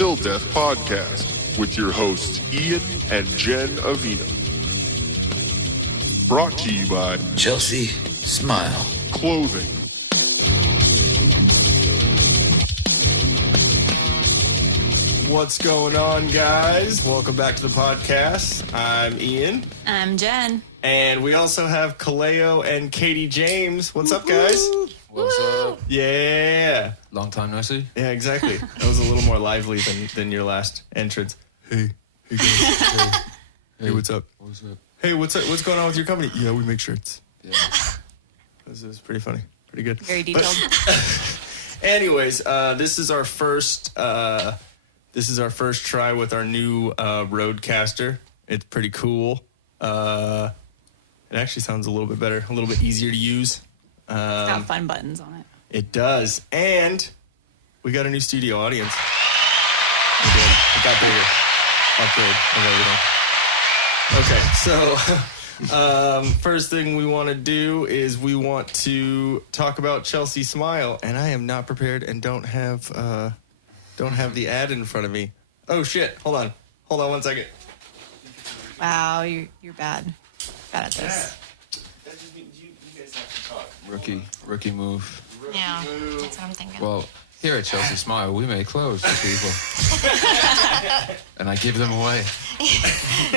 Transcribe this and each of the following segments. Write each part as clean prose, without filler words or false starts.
Till Death podcast with your hosts Ian and Jen Avina. Brought to you by Chelsea Smile Clothing. What's going on, guys? Welcome back to the podcast. I'm Ian. I'm Jen. And we also have Kaleo and Catey James. What's up, guys? What's up? Yeah. Long time no see. Yeah, exactly. That was a little more lively than your last entrance. Hey guys. Hey, what's up? What's up? Hey, what's up? What's going on with your company? Yeah, we make shirts. Yeah. This is pretty funny. Pretty good. Very detailed. Anyways, this is our first try with our new Roadcaster. It's pretty cool. It actually sounds a little bit better, a little bit easier to use. It's got fun buttons on it. It does. And we got a new studio audience. We did. It got bigger. Upgrade of everything. Okay, so first thing we want to do is we want to talk about Chelsea Smile. And I am not prepared and don't have the ad in front of me. Oh, shit. Hold on 1 second. Wow, you're bad. Bad at this. That just means you guys have to talk. Rookie move. Yeah, that's what I'm thinking. Well, here at Chelsea Smile, we make clothes for people. And I give them away.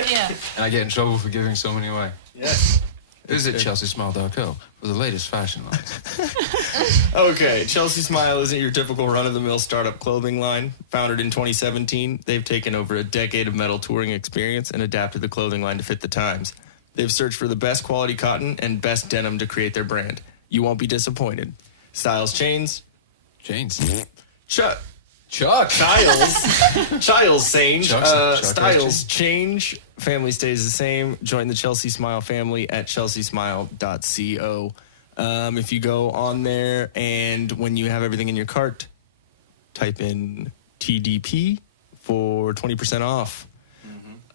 Yeah. And I get in trouble for giving so many away. Yes. Visit ChelseaSmile.co for the latest fashion lines. Okay, Chelsea Smile isn't your typical run-of-the-mill startup clothing line. Founded in 2017, they've taken over a decade of metal touring experience and adapted the clothing line to fit the times. They've searched for the best quality cotton and best denim to create their brand. You won't be disappointed. Styles change. Chains. Chuck. Chuck. Chiles change. Chuck Styles change. Family stays the same. Join the Chelsea Smile family at chelseasmile.co. If you go on there and when you have everything in your cart, type in TDP for 20% off.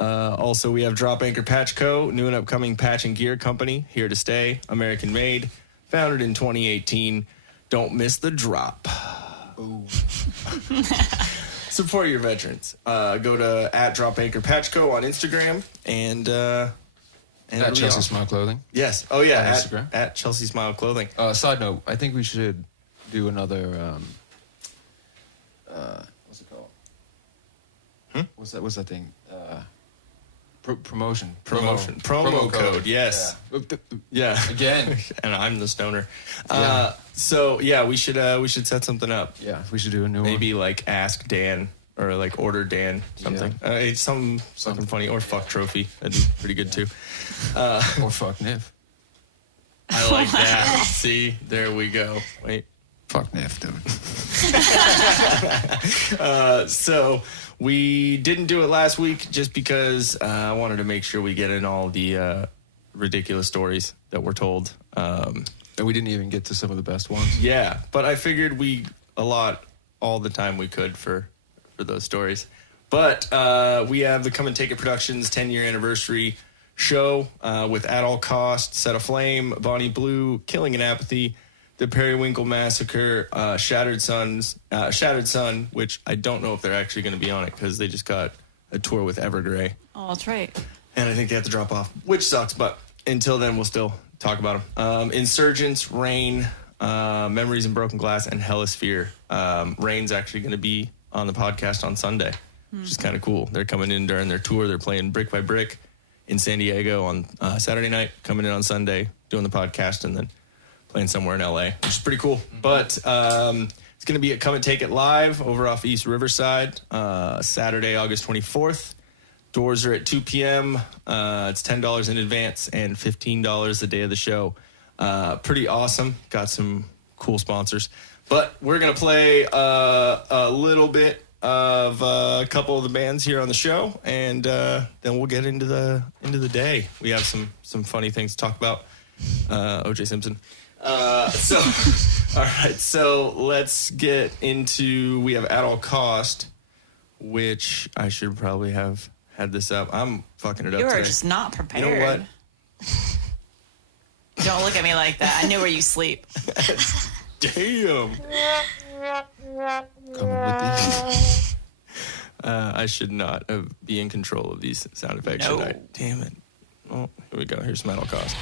Also, we have Drop Anchor Patch Co., new and upcoming patch and gear company, here to stay, American made, founded in 2018. Don't miss the drop. Ooh. Support your veterans. Go to @DropAnchorPatchCo on Instagram and At Chelsea Smile Clothing. Yes. Oh yeah. On Instagram. At Chelsea Smile Clothing. Side note, I think we should do another what's it called? What's that thing? Promotion. Promo code. Yes. Yeah. Again. And I'm the stoner. Yeah. So yeah, we should set something up. Yeah, we should do a new Maybe like Ask Dan or like Order Dan something. It's something funny or Fuck Trophy. That'd be pretty good too. one. Or fuck Niv. I like that. See, there we go. Wait. Fuck Niv, dude. So we didn't do it last week just because I wanted to make sure we get in all the ridiculous stories that were told. And we didn't even get to some of the best ones. Yeah, but I figured we allot all the time we could for those stories. But we have the Come and Take It Productions 10-year anniversary show with At All Cost, Set Aflame, Bonnie Blue, Killing an Apathy, the Periwinkle Massacre, Shattered Sun, which I don't know if they're actually going to be on it because they just got a tour with Evergrey. Oh, that's right. And I think they have to drop off, which sucks, but until then, we'll still talk about them. Insurgence, Rain, Memories in Broken Glass, and Helisphere. Rain's actually going to be on the podcast on Sunday, which is kind of cool. They're coming in during their tour. They're playing Brick by Brick in San Diego on Saturday night, coming in on Sunday, doing the podcast, and then playing somewhere in LA, which is pretty cool. But it's going to be at Come and Take It Live over off East Riverside, Saturday, August 24th. Doors are at 2 p.m. It's $10 in advance and $15 the day of the show. Pretty awesome. Got some cool sponsors. But we're going to play a little bit of a couple of the bands here on the show, and then we'll get into the day. We have some funny things to talk about. O.J. Simpson. All right, so let's get into, we have At All Cost, which I should probably have had this up. I'm fucking it up You today. were just not prepared. You know what? Don't look at me like that. I knew where you sleep. Damn. Coming with the heat. I should not be in control of these sound effects. No. Should I? Damn it. Oh, here we go. Here's some at all cost.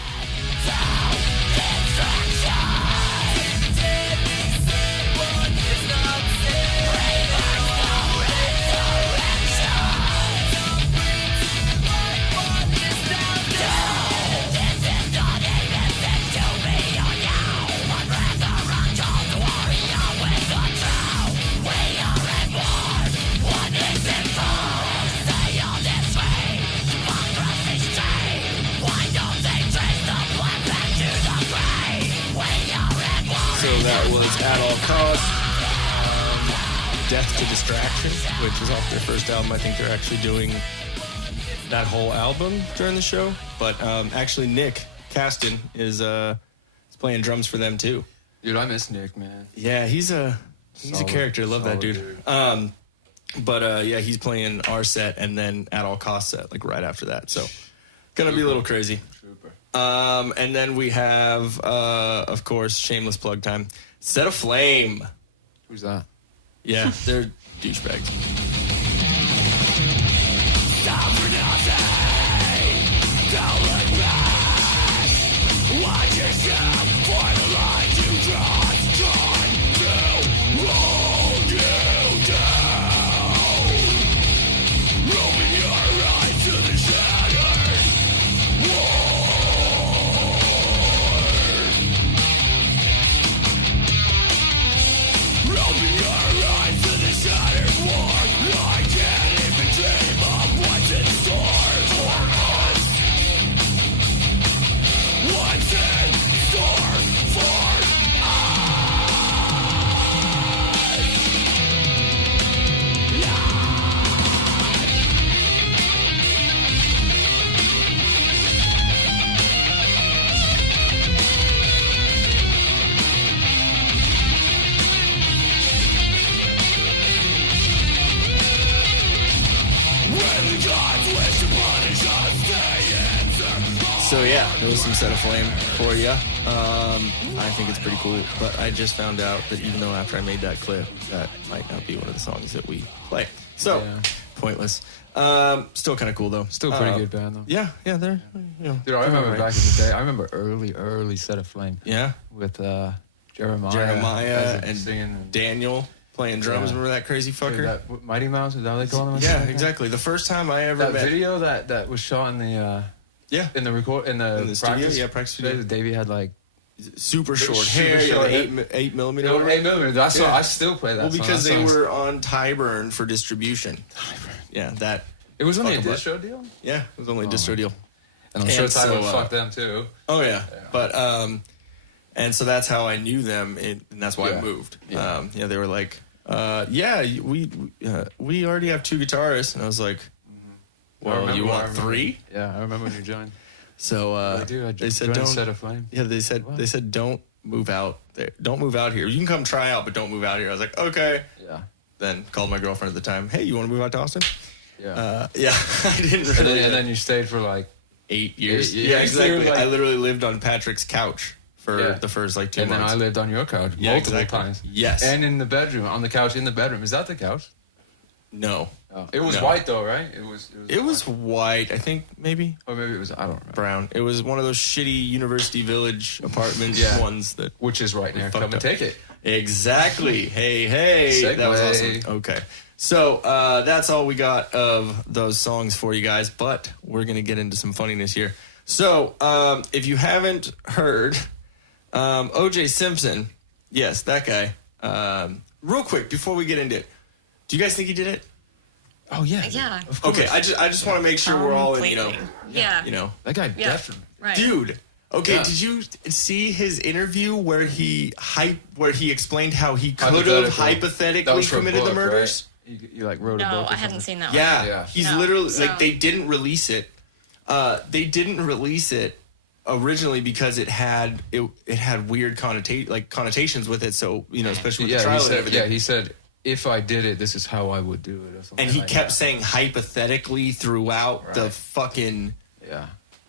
So that was At All Costs, Death to Distraction, which is off their first album. I think they're actually doing that whole album during the show. But actually, Nick Caston is playing drums for them too. Dude, I miss Nick, man. Yeah, he's a character. Love that dude. Yeah, he's playing our set and then At All Costs set like right after that. So gonna be a little crazy. And then we have, of course, shameless plug time. Set Aflame. Who's that? Yeah, they're douchebags. So yeah, there was some Set Aflame for you. I think it's pretty cool, but I just found out that even though after I made that clip, that might not be one of the songs that we play. So, pointless. Still kind of cool though. Still pretty good band though. Yeah, they're, you know. Dude, I remember back in the day, I remember early Set Aflame. Yeah. With Jeremiah and singing. Daniel playing drums. Remember that crazy fucker? Dude, that Mighty Mouse, is that what they call him? Yeah, exactly. The first time I ever that met... video that was shot in the in the practice studio. Yeah, practice studio. Davey had like super short hair, short, 8 millimeter. 8 millimeter. That's what I still play that. Well, song. because that they song's... were on Tyburn for distribution. Yeah, that. It was only a distro deal. Yeah, it was only a distro deal. And I'm sure Tyburn fucked them too. Oh yeah, but and so that's how I knew them, and that's why I moved. Yeah. They were like, we already have 2 guitarists, and I was like, well, you want 3? Yeah, I remember when you joined. So they said don't Set Aflame. Yeah, they said don't move out there. Don't move out here. You can come try out, but don't move out here. I was like, okay. Yeah. Then called my girlfriend at the time. Hey, you want to move out to Austin? Yeah. I didn't really. And then you stayed for like 8 years. Yeah, exactly. like, I literally lived on Patrick's couch for the first 2 months. And then I lived on your couch multiple times. Yes. And in the bedroom, on the couch in the bedroom. Is that the couch? No. Oh. It was white though, right? It was white, I think, maybe. Or maybe it was, I don't remember. Brown. It was one of those shitty University Village apartment ones that... Which is right near. Come and take it. Exactly. Hey. Segue. That was awesome. Okay. So that's all we got of those songs for you guys, but we're going to get into some funniness here. So if you haven't heard, O.J. Simpson, yes, that guy. Real quick, before we get into it, do you guys think he did it? Oh, yeah. Yeah. Okay, I just want to make sure we're all in, Yeah. That guy definitely. Right. Dude. Okay, did you see his interview where he explained how he could have hypothetically committed the murders? Right? You like wrote a book. No, I hadn't seen that one. Yeah. He's literally like they didn't release it. They didn't release it originally because it had weird connotations with it. So especially with the trial and everything. Yeah, he said, if I did it, this is how I would do it. Or something. And he kept saying hypothetically throughout the fucking. Yeah.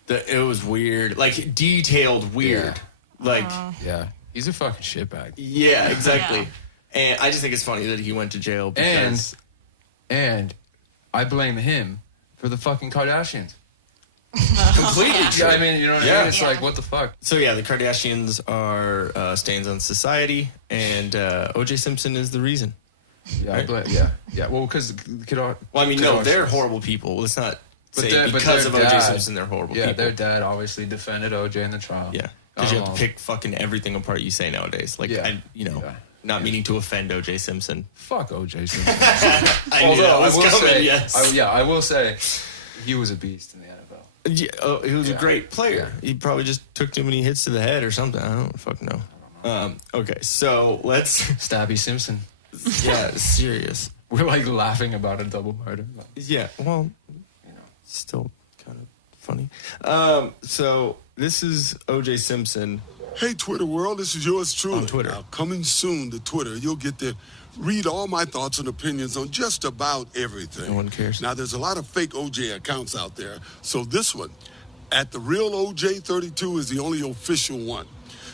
It was weird, like detailed weird, Yeah, he's a fucking shitbag. Yeah, exactly. And I just think it's funny that he went to jail because And I blame him for the fucking Kardashians. Completely Yeah. true. Yeah, I mean, you know what I mean? It's like, what the fuck? So yeah, the Kardashians are stains on society, and O.J. Simpson is the reason. Yeah, Right? yeah. Well, because Well, I mean, no, they're horrible people. Let's not say because of O.J. Simpson they're horrible people. Yeah, their dad obviously defended O.J. in the trial. Yeah, because you have to pick fucking everything apart you say nowadays. Like, Yeah. Not meaning to offend O.J. Simpson. Fuck O.J. Simpson. I knew that was will coming, say, yes. I will say, he was a beast in the NFL. Yeah, he was a Yeah. great player. Yeah. He probably just took too many hits to the head or something. I don't fucking know. Okay, so let's. Stabby Simpson. Yeah, serious. We're like laughing about a double murder. Yeah, well, You know. still kind of funny. So this is O.J. Simpson. Hey, Twitter world, this is yours truly. On Twitter. Now, coming soon to Twitter, you'll get to read all my thoughts and opinions on just about everything. No one cares. Now, there's a lot of fake OJ accounts out there, so this one, at the real OJ32, is the only official one.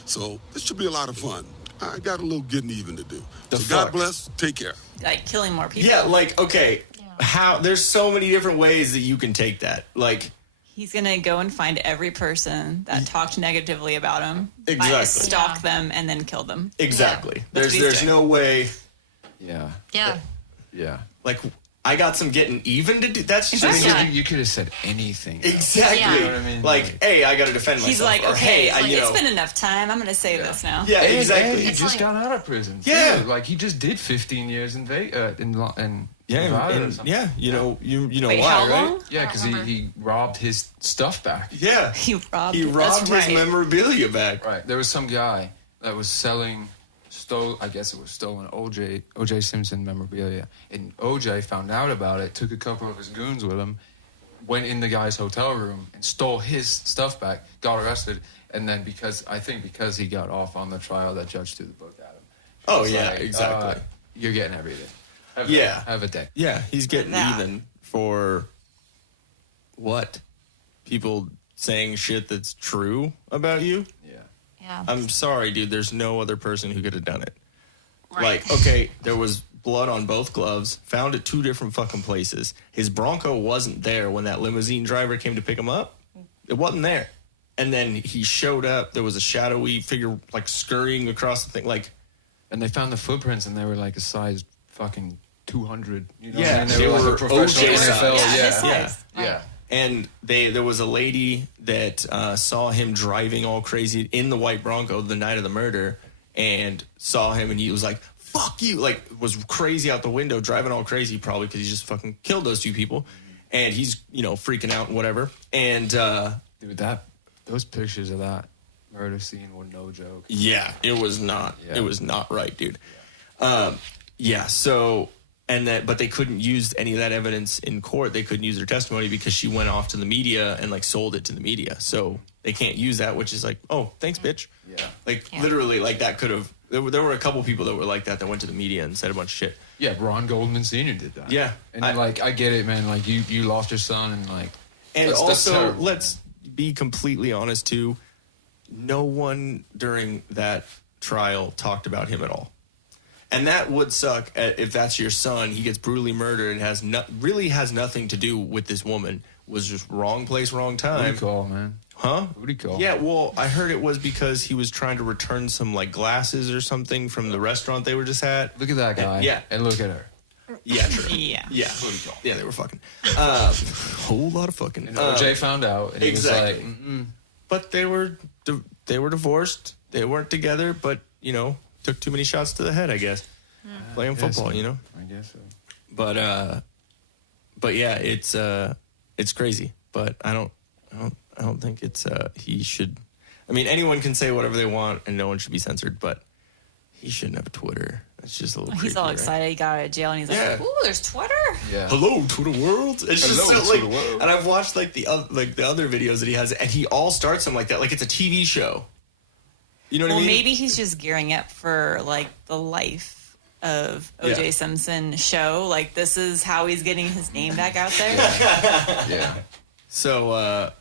So this should be a lot of fun. I got a little getting even to do. The so fuck? God bless. Take care. Like killing more people. Yeah, like, okay, how there's so many different ways that you can take that. Like, He's going to go and find every person that talked negatively about him. Exactly. Stalk them and then kill them. exactly. That's what he's There's doing. no way. Yeah. Yeah. Yeah. Like, I got some getting even to do. That's just Exactly. You could have said anything. exactly. Yeah. You know what I mean? Like, hey, I got to defend myself. He's like, or, okay, hey, I, you it's know, been enough time. I'm going to say this now. yeah, And exactly. he It's just like- got out of prison. Yeah. too. Like he just did 15 years in yeah, Nevada or and, something. yeah, you know Wait, why, how right? long? Yeah, I because don't remember. he robbed his stuff back. Yeah, He robbed, he robbed that's right. his memorabilia back. Right. There was some guy that was selling I guess it was stolen O.J. Simpson memorabilia. And O.J. found out about it, took a couple of his goons with him, went in the guy's hotel room and stole his stuff back, got arrested, and then because he got off on the trial, that judge threw the book at him. Oh, It's yeah, like, exactly. You're getting everything. Have a day. Yeah, he's getting that. even for what? People saying shit that's true about you? Yeah. Yeah. I'm sorry, dude. There's no other person who could have done it. Right. Like, okay, there was blood on both gloves, found at 2 different fucking places. His Bronco wasn't there when that limousine driver came to pick him up. It wasn't there. And then he showed up. There was a shadowy figure, like, scurrying across the thing. Like, And they found the footprints, and they were like a size fucking 200. You know Yeah, what I mean? they They were were like a professional OJ size. NFL. Yeah, his Yeah. size. Yeah. Yeah. and there was a lady that saw him driving all crazy in the white Bronco the night of the murder, and saw him, and he was like, "Fuck you!" Like, was crazy out the window, driving all crazy, probably because he just fucking killed those 2 people, and he's freaking out and whatever. And Dude, those pictures of that murder scene were no joke. yeah, it was not. Yeah. It was not right, dude. Yeah. So. But they couldn't use any of that evidence in court. They couldn't use her testimony because she went off to the media and like sold it to the media. So they can't use that, which is like, oh, thanks, bitch. Yeah. Like Yeah. literally, like that could have. There were a couple people that were like that went to the media and said a bunch of shit. Yeah, Ron Goldman Sr. did that. Yeah. And I get it, man. Like you lost your son, and like. And that's also, terrible. let's be completely honest too. No one during that trial talked about him at all. And that would suck if that's your son. He gets brutally murdered and really has nothing to do with this woman. Was just wrong place, wrong Who do you time. call, man? Huh? Who do you call? Yeah, well, I heard it was because he was trying to return some like glasses or something from the restaurant they were just at. Look at that guy. Yeah. And look at her. Yeah, true. Yeah. Yeah. Yeah, they were fucking. Whole lot of fucking. And OJ found out, and he exactly. was like, mm-mm. But they were divorced. They weren't together, but took too many shots to the head, I guess. Playing football, I guess so. But yeah, it's crazy. But I don't think it's he should. I mean, anyone can say whatever they want, and no one should be censored. But he shouldn't have a Twitter. It's just a little. He's creepy, all right? excited he got out of jail, and he's like, Yeah. "Ooh, there's Twitter." Yeah. Hello, Twitter world. It's just Hello, so, like, Twitter world. and I've watched like the other videos that he has, and he all starts them like that, like it's a TV show. You know what Well, I mean? maybe he's just gearing up for like the life of O.J. Yeah. Simpson show. Like this is how he's getting his name back out there. Yeah. So,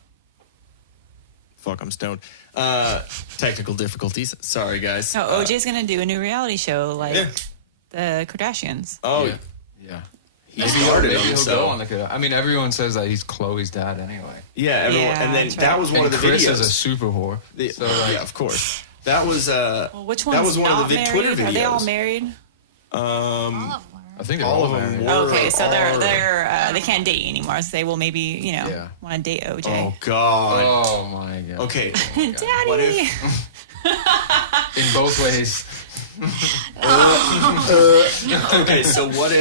fuck, I'm stoned. Technical difficulties. Sorry, guys. No, O.J.'s gonna do a new reality show like Yeah. the Kardashians. Oh, Yeah. Yeah. he started Maybe him. he'll So go on the kid. I mean, everyone says that he's Chloe's dad anyway. yeah, everyone, Yeah, and then that's that right. was one And of the Chris videos. is a super whore. So, yeah, of course. That was Well, which one's that was one not of the married? Twitter videos. Are they all married? All of them. I think they're All all of them married. were. Okay, so they can't date anymore. So they will maybe Yeah. want to date OJ. Oh God. Oh my god. Okay. Daddy. What if? In both ways. Okay, so what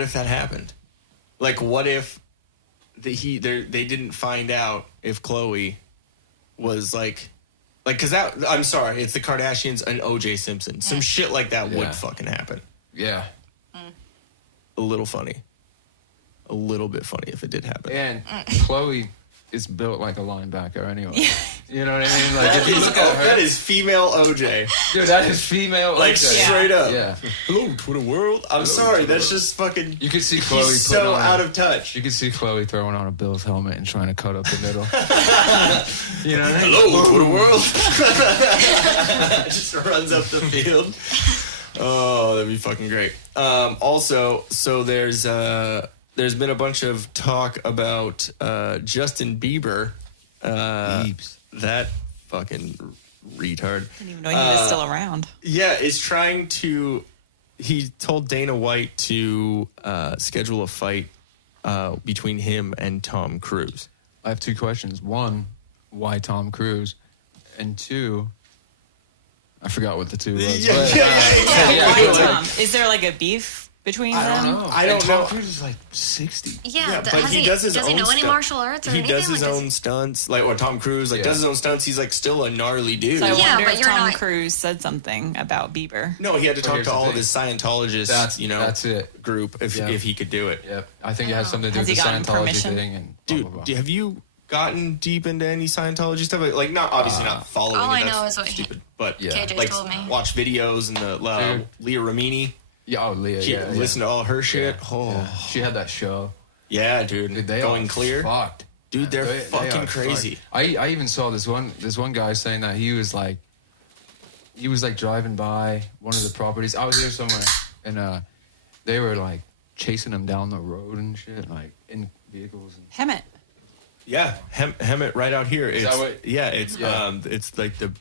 if that happened? Like, what if they didn't find out if Chloe was like, because that, I'm sorry, it's the Kardashians and OJ Simpson. Some shit like that Yeah. would fucking happen. Yeah. A little funny. A little bit funny if it did happen. And Chloe is built like a linebacker anyway. You know what I mean? Like if you look at her, That is female OJ. dude, that is female. Like, OJ. straight up. Yeah. Hello, Twitter world. I'm sorry, that's just fucking. You could see Chloe He's putting so on out of touch. You could see Chloe throwing on a Bills helmet and trying to cut up the middle. You know what I mean? Hello, Twitter world. Just runs up the field. Oh, that'd be fucking great. Also, so there's been a bunch of talk about Justin Bieber. That fucking retard. I didn't even know he was still around. Yeah, is trying to. He told Dana White to schedule a fight between him and Tom Cruise. I have two questions. One, why Tom Cruise? And two, I forgot what the two was. Yeah, but, Yeah, why like- Tom? Is there like a beef between I them? don't know. I don't And Tom know. Cruise is like 60. Yeah, but he does his own he know any stuff. martial arts or He anything? does his Like, own stunts, like or Tom Cruise, like Yeah. does his own stunts. He's like still a gnarly dude. So I Yeah, wonder but if you're Tom not- Cruise said something about Bieber. No, he had to talk here's to the all of thing. his Scientologists, That's it. group if Yeah. he could do it. Yep. I think it has something to do Has with he the gotten Scientology permission? thing and Dude, blah, blah, blah. have you gotten deep into any Scientology stuff? Like, not obviously not following. all it, I know that's is what stupid. But Yeah. KJ's like told me. watch videos and the Dude. Leah Remini. Yeah, oh, Leah. She, Yeah, listen to all her shit. Yeah. Oh, Yeah. She had that show. yeah, dude. Dude, they Going are clear, fucked. dude. They're They fucking are crazy. fucked. I even saw this one guy saying that he was like driving by one of the properties. I was there somewhere, and they were like chasing him down the road and shit, like in vehicles. And, Hemet. Yeah, Hemet right out here. It's, that what- yeah, it's Yeah. it's like the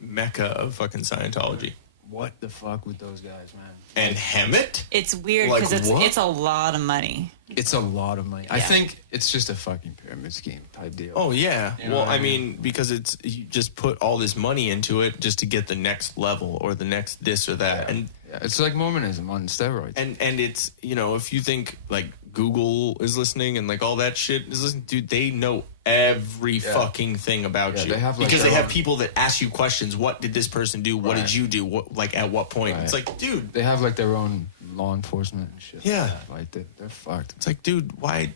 mecca of fucking Scientology. what the fuck with those guys, man? And Hemet? It's weird Like because what? it's a lot of money. It's a lot of money. I Yeah. think it's just a fucking pyramid scheme type deal. Oh yeah. You know Well, what I I mean, because it's you just put all this money into it just to get the next level or the next this or that, and Yeah, it's like Mormonism on steroids. and it's if you think like Google is listening and like all that shit is listening, dude, they know every fucking thing about Yeah, you they have, like, because they their have own- people that ask you questions. What did this person do? What Right. did you do? What at what point? Right. It's like, dude, They have like their own law enforcement and shit. Yeah. like that. Like they're fucked. it's like, dude, why?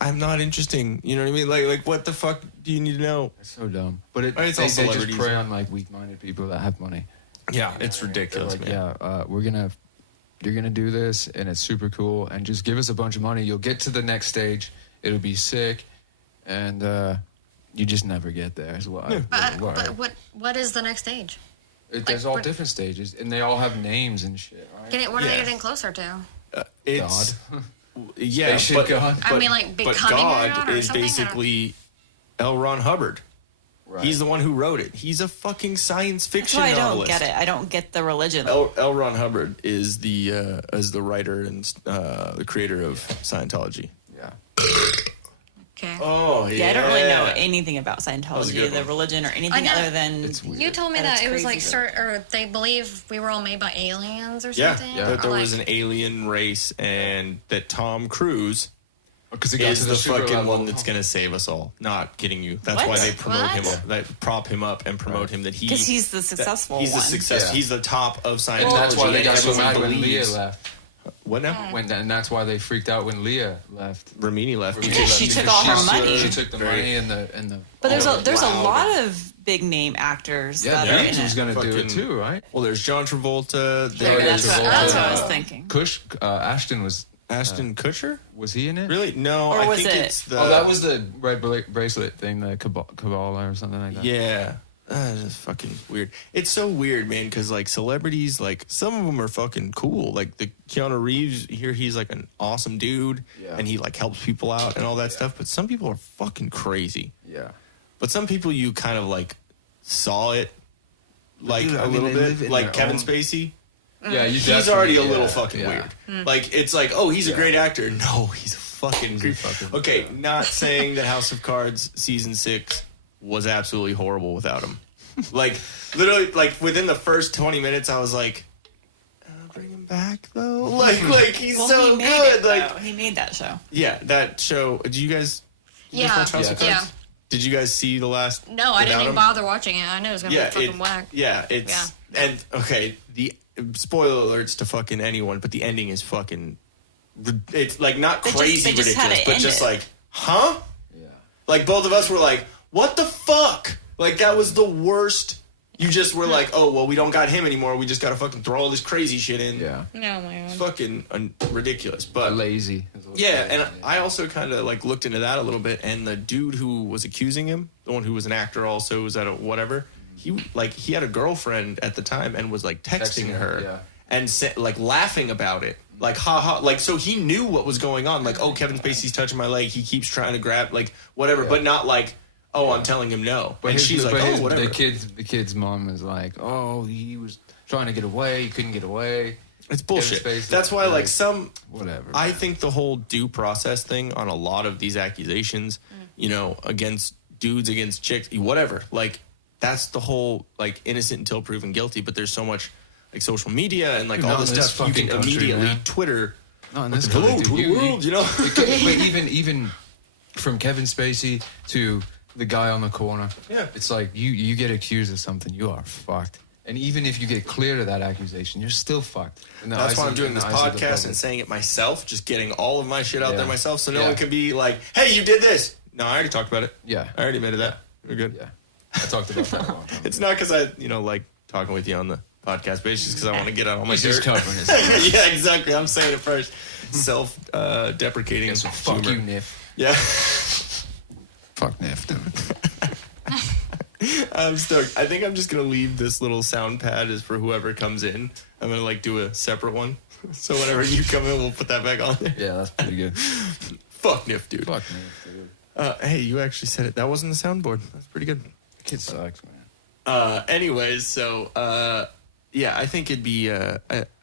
I'm not interesting. You know what I mean? Like what the fuck do you need to know? It's so dumb. But It's all they just celebrities. prey on like weak-minded people that have money. Yeah, it's They're ridiculous, like, man. yeah, you're gonna do this, and it's super cool, and just give us a bunch of money. You'll get to the next stage. It'll be sick, and you just never get there. Is what. But what is the next stage? There's all what- different stages, and they all have names and shit. Right? What are they Yeah. getting closer to? It's God. yeah, Spaceship but, God. I mean, like, but becoming God God or is something? I don't- basically L. Ron Hubbard. Right. He's the one who wrote it. He's a fucking science That's fiction why I don't novelist. get it. I don't get the religion. L. Ron Hubbard is the writer and the creator of Scientology. Yeah. Okay. Oh Yeah, I don't really know anything about was a Scientology, good the one. religion, or I anything know. other than It's weird. You told me That's that it was like crazy. or they believe we were all made by aliens or Yeah, something. Yeah. that there Or, was like- an alien race and that Tom Cruise Because it got is to the super fucking level. one that's going to save us all. Not kidding you. That's What? why they promote him What? up, they prop him up and promote him that he because he's the successful he's the one. success. Yeah. He's the top of Scientology. And that's why they got so Everyone mad when Leah believes- left. What now? And that's why they freaked out when Leah left. Ramini left. Because she took all her money. She took the Very- money and the. But there's Oh, a wow. lot of big name actors Yeah, that are in Beach was it. gonna do Fucking- it too, right? Well, there's John Travolta. There, There's that's what I was thinking. Kush, Ashton was Ashton Kutcher. he in it? Really? No, Or I was think it- it's the. Oh, that was the red bracelet thing, the Kabbalah or something like that. Yeah. It's fucking weird. It's so weird, man, because like celebrities, like some of them are fucking cool. Like the Keanu Reeves here, he's like an awesome dude, and he like helps people out and all that stuff. But some people are fucking crazy. Yeah. But some people you kind of like saw it, like Dude, a little they live bit, in like their Kevin own- Spacey. Yeah, you He's already a little fucking weird. Like it's like, oh, he's a great actor. No, he's a fucking creep. Okay, not saying that House of Cards season 6 was absolutely horrible without him. Like literally, like within the first 20 minutes, I was like, bring him back though. Like he's so he made good. it, Like though. He made that show. yeah, that show. Did you guys? Yeah, watch House of Cards? yeah. Did you guys see the last? No, I didn't without even him? bother watching it. I know it was gonna be fucking whack. Yeah, it's and okay. The spoiler alerts to fucking anyone, but the ending is fucking. It's like not crazy they just had ridiculous, to but end just it. like, huh? Yeah. Like both of us were like, what the fuck? Like that was the worst. You just were like, oh well, we don't got him anymore. We just gotta fucking throw all this crazy shit in. Yeah. No, my God. Fucking ridiculous, but Lazy. yeah, and I also kind of like looked into that a little bit, and the dude who was accusing him, the one who was an actor also, was at a whatever, he had a girlfriend at the time and was like texting her and like laughing about it, like haha, like so he knew what was going on, like oh Kevin Spacey's touching my leg, he keeps trying to grab like whatever, but not like oh I'm telling him no, But and she's like oh whatever. The kid's mom is like, oh, he was trying to get away, he couldn't get away. It's bullshit. Spacey, That's why like some whatever. I think the whole due process thing on a lot of these accusations, you know, against dudes, against chicks, whatever, like that's the whole like innocent until proven guilty. But there's so much like social media and like Dude, all not this in this stuff you can fucking country, immediately man. Twitter. No, and that's Hello to the world, you know. But even from Kevin Spacey to the guy on the corner, it's like you get accused of something, you are fucked. And even if you get clear to that accusation, you're still fucked. That's why I'm doing this podcast and saying it myself, just getting all of my shit out there myself, so no one can be like, "Hey, you did this." No, I already talked about it. Yeah, I already admitted that. We're good. Yeah, I talked about that a long time. It's not because I, like talking with you on the podcast, but it's just because I want to get out all my He's dirt. just covering his Yeah, exactly. I'm saying it first. Self-deprecating. So fuck you, Niff. Yeah. Fuck Niff, dude. I'm stoked. I think I'm just gonna leave this little sound pad as for whoever comes in. I'm gonna like do a separate one. So whenever you come in, we'll put that back on there. Yeah, that's pretty good. Fuck Niff, dude. Fuck Niff, dude. Hey, you actually said it. That wasn't the soundboard. That's pretty good. Kid sucks, man. Anyways, so yeah, I think it'd be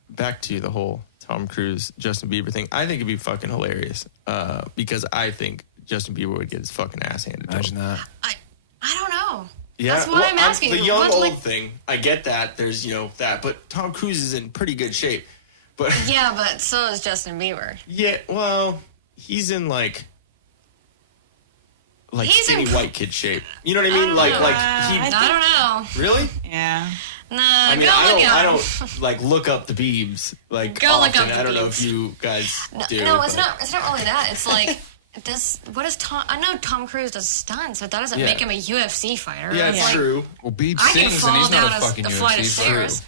back to the whole Tom Cruise, Justin Bieber thing. I think it'd be fucking hilarious because I think Justin Bieber would get his fucking ass handed to him. Imagine that. I don't know. Yeah, That's why I'm asking. The young What, old like- thing, I get that. There's that, but Tom Cruise is in pretty good shape. But Yeah, but so is Justin Bieber. yeah, well, he's in like He's skinny in- white kid shape. You know what I mean? Like I don't know. really? Yeah. Nah, I mean, I don't like look up the Biebs like Go often. look up the I don't know if Biebs. you guys do. No, it's but- not. It's not really that. It's like, what does Tom? I know Tom Cruise does stunts, but that doesn't make him a UFC fighter. Yeah, It's it's like, true. Well, Biebs I can sings and fall he's down not a fucking the flight of UFC stairs.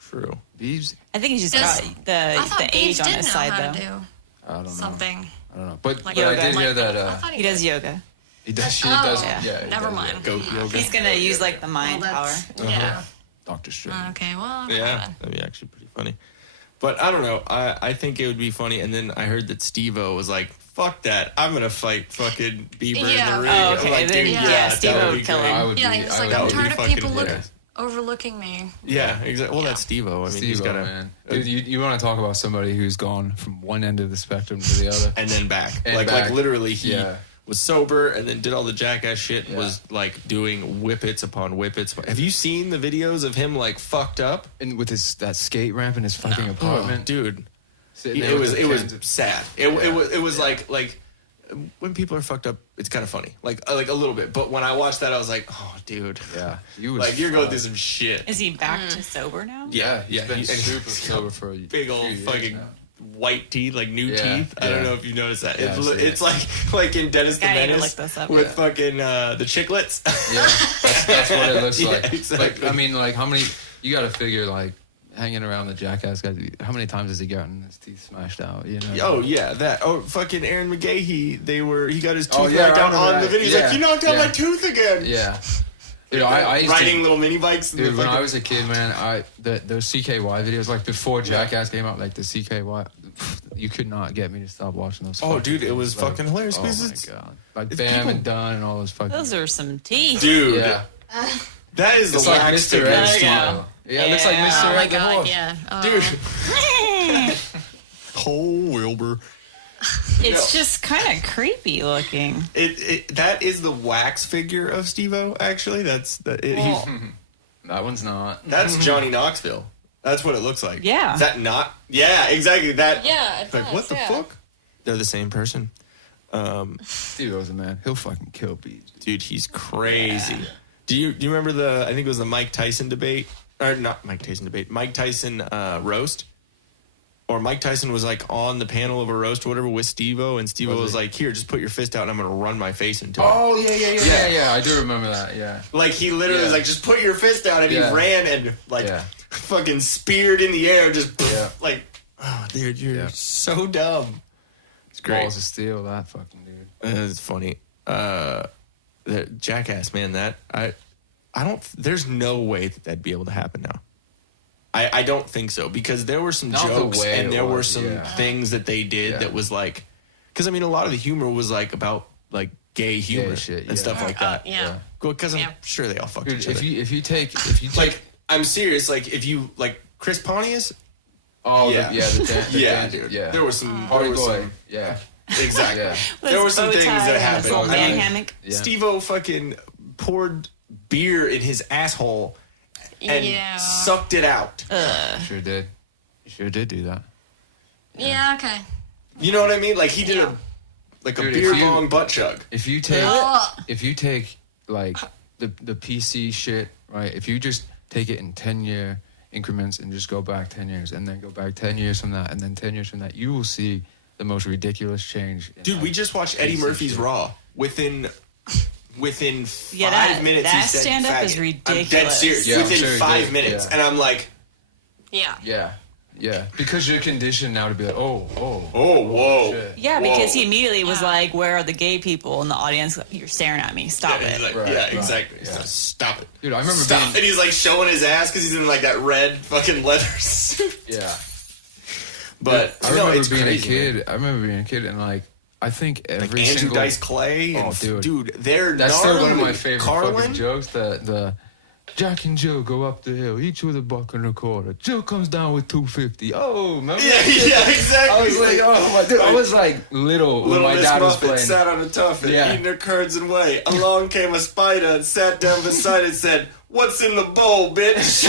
True. Biebs, I think he's just Does- got I thought the age Biebs on did his know side, how though. to do I don't know. something. I don't know. But Like I yoga. did hear I that thought He does yoga. he does. She Oh, does. yeah. Yeah. he Never does mind. Goat yoga. He's gonna use like the mind power. Yeah. Doctor Strange. Okay. Well. Yeah, that'd be actually pretty funny. But I don't know. I think it would be funny. And then I heard that Steve-O was like, "Fuck that! I'm gonna fight fucking Bieber Yeah. in the ring." Oh, I'm okay, like, then dude, yeah, that Steve-O would be would kill great. him. I would Yeah, be. he's I like, would that I'm would be- be tired of fucking people hilarious. overlooking me. Yeah, exactly. Well, that's Steve-O. I mean, he's Steve-O, got a man. Dude, you want to talk about somebody who's gone from one end of the spectrum to the other? and then back. And like back. literally, he Yeah. was sober and then did all the jackass shit. And Yeah. was like doing whippets upon whippets. Have you seen the videos of him like fucked up? And with that skate ramp in his fucking apartment, dude. sitting there It with was the it was cans of- sad. It was like when people are fucked up, it's kind of funny, like a little bit. But when I watched that, I was like, oh, dude, Yeah, you was like you're going through fucked. some shit. Is he back to sober now? Yeah, He's been and super he's sober for a big old few years fucking now. white teeth, like new Yeah, teeth. I don't yeah. know if you noticed that. Yeah, I've seen It's like in Dennis the I need to Menace look this up. with Yeah. fucking the chiclets. Yeah, that's what it looks Yeah, like. exactly. Like, I mean, like how many? You got to figure like hanging around the jackass guys. How many times has he gotten his teeth smashed out? You know? Oh yeah, that. Oh fucking Aaron McGahee. He got his tooth Oh, yeah, knocked I out remember on the that. video. He's like, Yeah, you knocked out yeah. my tooth again. Yeah. Dude, I used riding to, little mini bikes. dude, when I was a kid, man, those CKY videos, like before Jackass came out, like the CKY, you could not get me to stop watching those. Oh, dude, it was like, fucking hilarious. Oh because my it's, god, like it's Bam people- and Dunn and all those fucking. Those are some teeth. dude, Yeah, that is it's the like wax Mr. figure. Ed There you style. Yeah, it looks like Yeah. Mr. Oh Ed my the god, horse. yeah. Dude. Cole Wilbur. It's just kind of creepy looking. That is the wax figure of Steve-O, actually. That's That one's not. that's Johnny Knoxville. That's what it looks like. Yeah. Is that not? Yeah, exactly. That. Yeah, it Like, does, what the yeah. fuck? They're the same person. Steve was a man. He'll fucking kill beats. Dude, he's crazy. Do you remember the, I think it was the Mike Tyson debate? Or not Mike Tyson debate, Mike Tyson roast? Or Mike Tyson was like on the panel of a roast or whatever with Steve-O, and Steve-O was like, here, just put your fist out and I'm going to run my face into it. Oh yeah. I do remember that. Yeah. Like, he literally was like, just put your fist out, and Yeah. he ran and like Yeah. fucking speared in the air, just Yeah. like, oh, dude, you're Yeah. so dumb. It's great. Balls of steel, that fucking dude. It's funny. The Jackass, man, that I don't. There's no way that that'd be able to happen now. I don't think so, because there were some Not the jokes way and it there were was, some yeah. things that they did Yeah. that was like, because I mean, a lot of the humor was like about like gay humor shit, and yeah. stuff like that. Yeah. Because I'm Yeah. sure they all fucked Dude, each other. if you take Like, I'm serious. Like, if you like Chris Pontius, oh yeah, the yeah, dance, dude. yeah. There was some. Party there was boy, some- yeah. Exactly. Yeah. There were some Bow things tie that and his happened. little I man mean, hammock. Yeah. Steve-O fucking poured beer in his asshole and Yeah. sucked it out. Sure did. You sure did do that. Yeah, okay. You know what I mean? Like, he did Yeah. a Dude, beer if you- bong butt chug. If you take Ugh. like the PC shit, right? If you just take it in 10-year increments and just go back 10 years and then go back 10 years from that and then 10 years from that, you will see the most ridiculous change. in, Dude, like, we just watched Eddie PC Murphy's shit. Raw. Within 5 Yeah, minutes, that he said stand-up is faggot. I'm dead ridiculous. serious. Yeah, I'm Within sure he 5 did, minutes. yeah. And I'm like, Yeah. Yeah, because you're conditioned now to be like, oh, whoa. shit. Yeah, because he Whoa. immediately was Yeah. like, "Where are the gay people in the audience? You're staring at me. Stop Yeah, it." he's like, Right, yeah, right, exactly. yeah. Stop it. Dude, I remember Stop. being, And he's like showing his ass because he's in like that red fucking leather suit. yeah. But I no, remember it's being crazy, a kid. man. I remember being a kid and like, I think every Like Andrew single Dice Clay and Oh, dude. they're That's still one of my gnarly. favorite Carlin? fucking jokes. The Jack and Jill go up the hill, each with $1.25. Jill comes down with $2.50. Oh, remember? Yeah, yeah, exactly. I was like, oh my dude, I was like little when Little my Miss dad was Muffet playing. sat on a tuffet, Yeah. eating her curds and whey. Along came a spider and sat down beside it and said, "What's in the bowl, bitch?"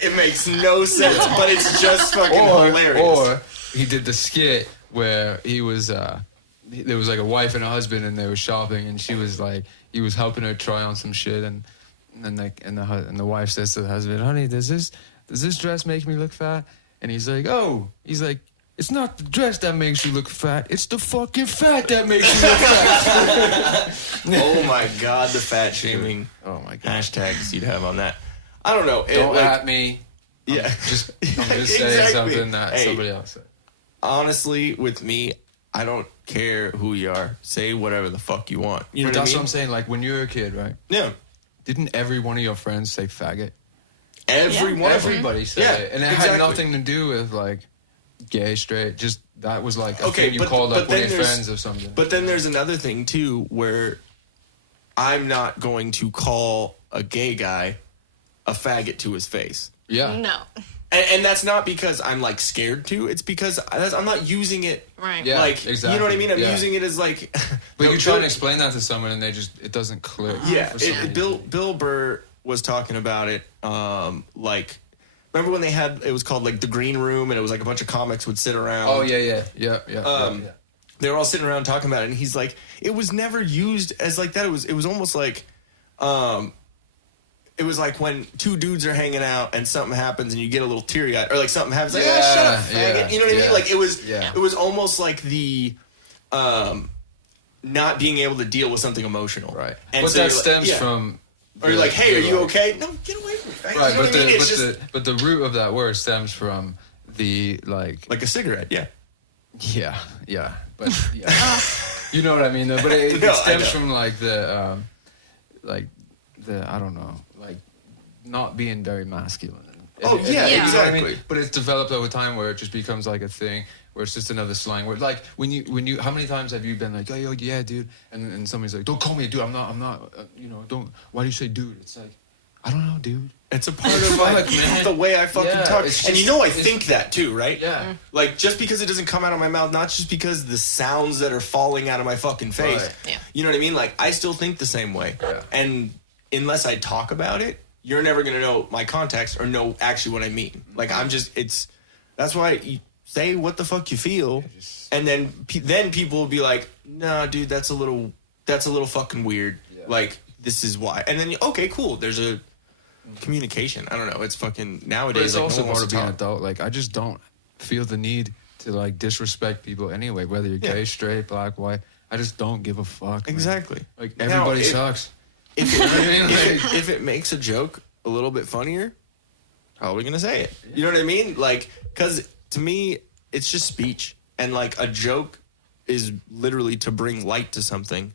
It makes no sense, but it's just fucking hilarious. Or he did the skit where he was there was like a wife and a husband and they were shopping and she was like he was helping her try on some shit and then like and the wife says to the husband, "Honey, does this dress make me look fat?" And he's like, "It's not the dress that makes you look fat, it's the fucking fat that makes you look fat." Oh my god, the fat shaming Oh my god. hashtags you'd have on that. I don't know. Don't at me. Yeah. I'm just saying Exactly. something that Hey. somebody else said. Honestly, with me, I don't care who you are. Say whatever the fuck you want. You know But what I that's mean? what I'm saying. Like when you were a kid, right? Yeah. Didn't every one of your friends say faggot? Every one of them. Everybody said Yeah, it, and it exactly. had nothing to do with like gay, straight. Just that was like a Okay, thing you but- called but like one then of your there's- friends or something. But then there's another thing too, where I'm not going to call a gay guy a faggot to his face. yeah, No. And that's not because I'm like scared to. It's because I'm not using it Right. Yeah, like exactly. you know what I mean. I'm Yeah. using it as like. but No, you try Bill- and explain that to someone, and it doesn't click. Yeah, for some reason. Bill Burr was talking about it. Like, remember when they had it was called like the Green Room, and it was like a bunch of comics would sit around. Oh yeah. They were all sitting around talking about it, and he's like, it was never used as like that. It was almost like, it was like when two dudes are hanging out and something happens and you get a little teary eyed, or like something happens, like, Yeah, shut up, faggot. yeah, You know what I mean? yeah, Like yeah. it was almost like the, not being able to deal with something emotional. Right. And But so that you're like- stems yeah. from. Or you're like, hey, are you okay? No, get away from me. Faggot. Right, You know but what I mean? It's the just but the root of that word stems from the like like a cigarette. Yeah. yeah, but yeah, you know what I mean though. But it No, I stems know. from like the I don't know, like not being very masculine. Oh, yeah, you know what I exactly. mean? But it's developed over time where it just becomes like a thing, where it's just another slang word. Like when you, how many times have you been like, oh, yo, yeah, dude, and somebody's like, don't call me a dude. I'm not. You know, don't. Why do you say dude? It's like, I don't know, dude. It's a part of like the way I fucking talk. And you know I think that too, right? Yeah. Like just because it doesn't come out of my mouth, not just because the sounds that are falling out of my fucking face. Right. Yeah. You know what I mean? Like I still think the same way. Yeah. And unless I talk about it, you're never gonna know my context or know actually what I mean. Like I'm just that's why you say what the fuck you feel, and then people will be like, nah, dude, that's a little fucking weird. Yeah. Like this is why. And then okay, cool. There's a communication. I don't know. It's fucking nowadays. But it's like, also no one more wants to be an talk. adult. Like I just don't feel the need to like disrespect people anyway, whether you're gay, straight, black, white. I just don't give a fuck. Man. Exactly. Like Now, everybody sucks. If it makes a joke a little bit funnier, probably gonna say it. You know what I mean? Like, because to me, it's just speech, and like a joke is literally to bring light to something,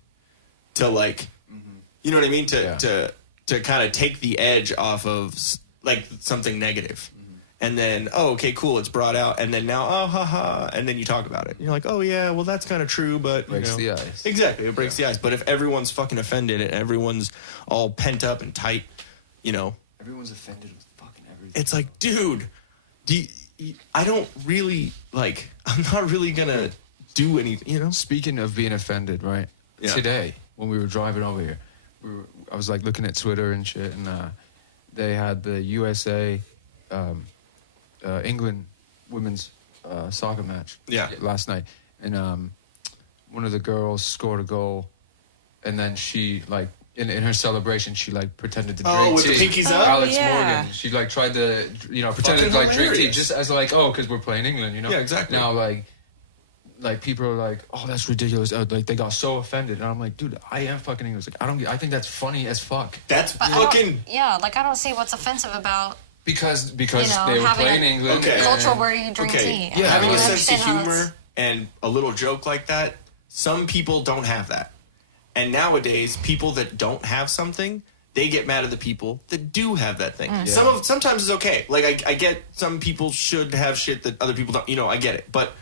to like, you know what I mean? To kind of take the edge off of like something negative. And then, oh, okay, cool, it's brought out. And then now, oh, haha. And then you talk about it. You're like, oh, yeah, well, that's kind of true, but, Breaks you the know. ice. Exactly, it breaks the ice. But if everyone's fucking offended and everyone's all pent up and tight, you know. Everyone's offended with fucking everything. It's like, dude, I don't really, like, I'm not really going to do anything, you know? Speaking of being offended, right? Yeah. Today, when we were driving over here, I was like looking at Twitter and shit, and they had the USA England women's soccer match last night, and one of the girls scored a goal, and then she like in her celebration she like pretended to drink with tea. the pinkies up? Alex yeah. Morgan, she like tried to pretended to like drink tea hilarious. just as like because we're playing England, you know. Yeah, exactly. Now like people are like, oh, that's ridiculous. Like they got so offended, and I'm like, dude, I am fucking English. Like I think that's funny as fuck. That's But I don't- fucking... yeah, like I don't see what's offensive about Because You know, they were having playing a England. Okay. and- culture where you drink tea. Yeah, having I a don't sense of understand how that's- humor and a little joke like that, some people don't have that. And nowadays, people that don't have something, they get mad at the people that do have that thing. Sometimes it's okay. Like I get some people should have shit that other people don't. You know, I get it. But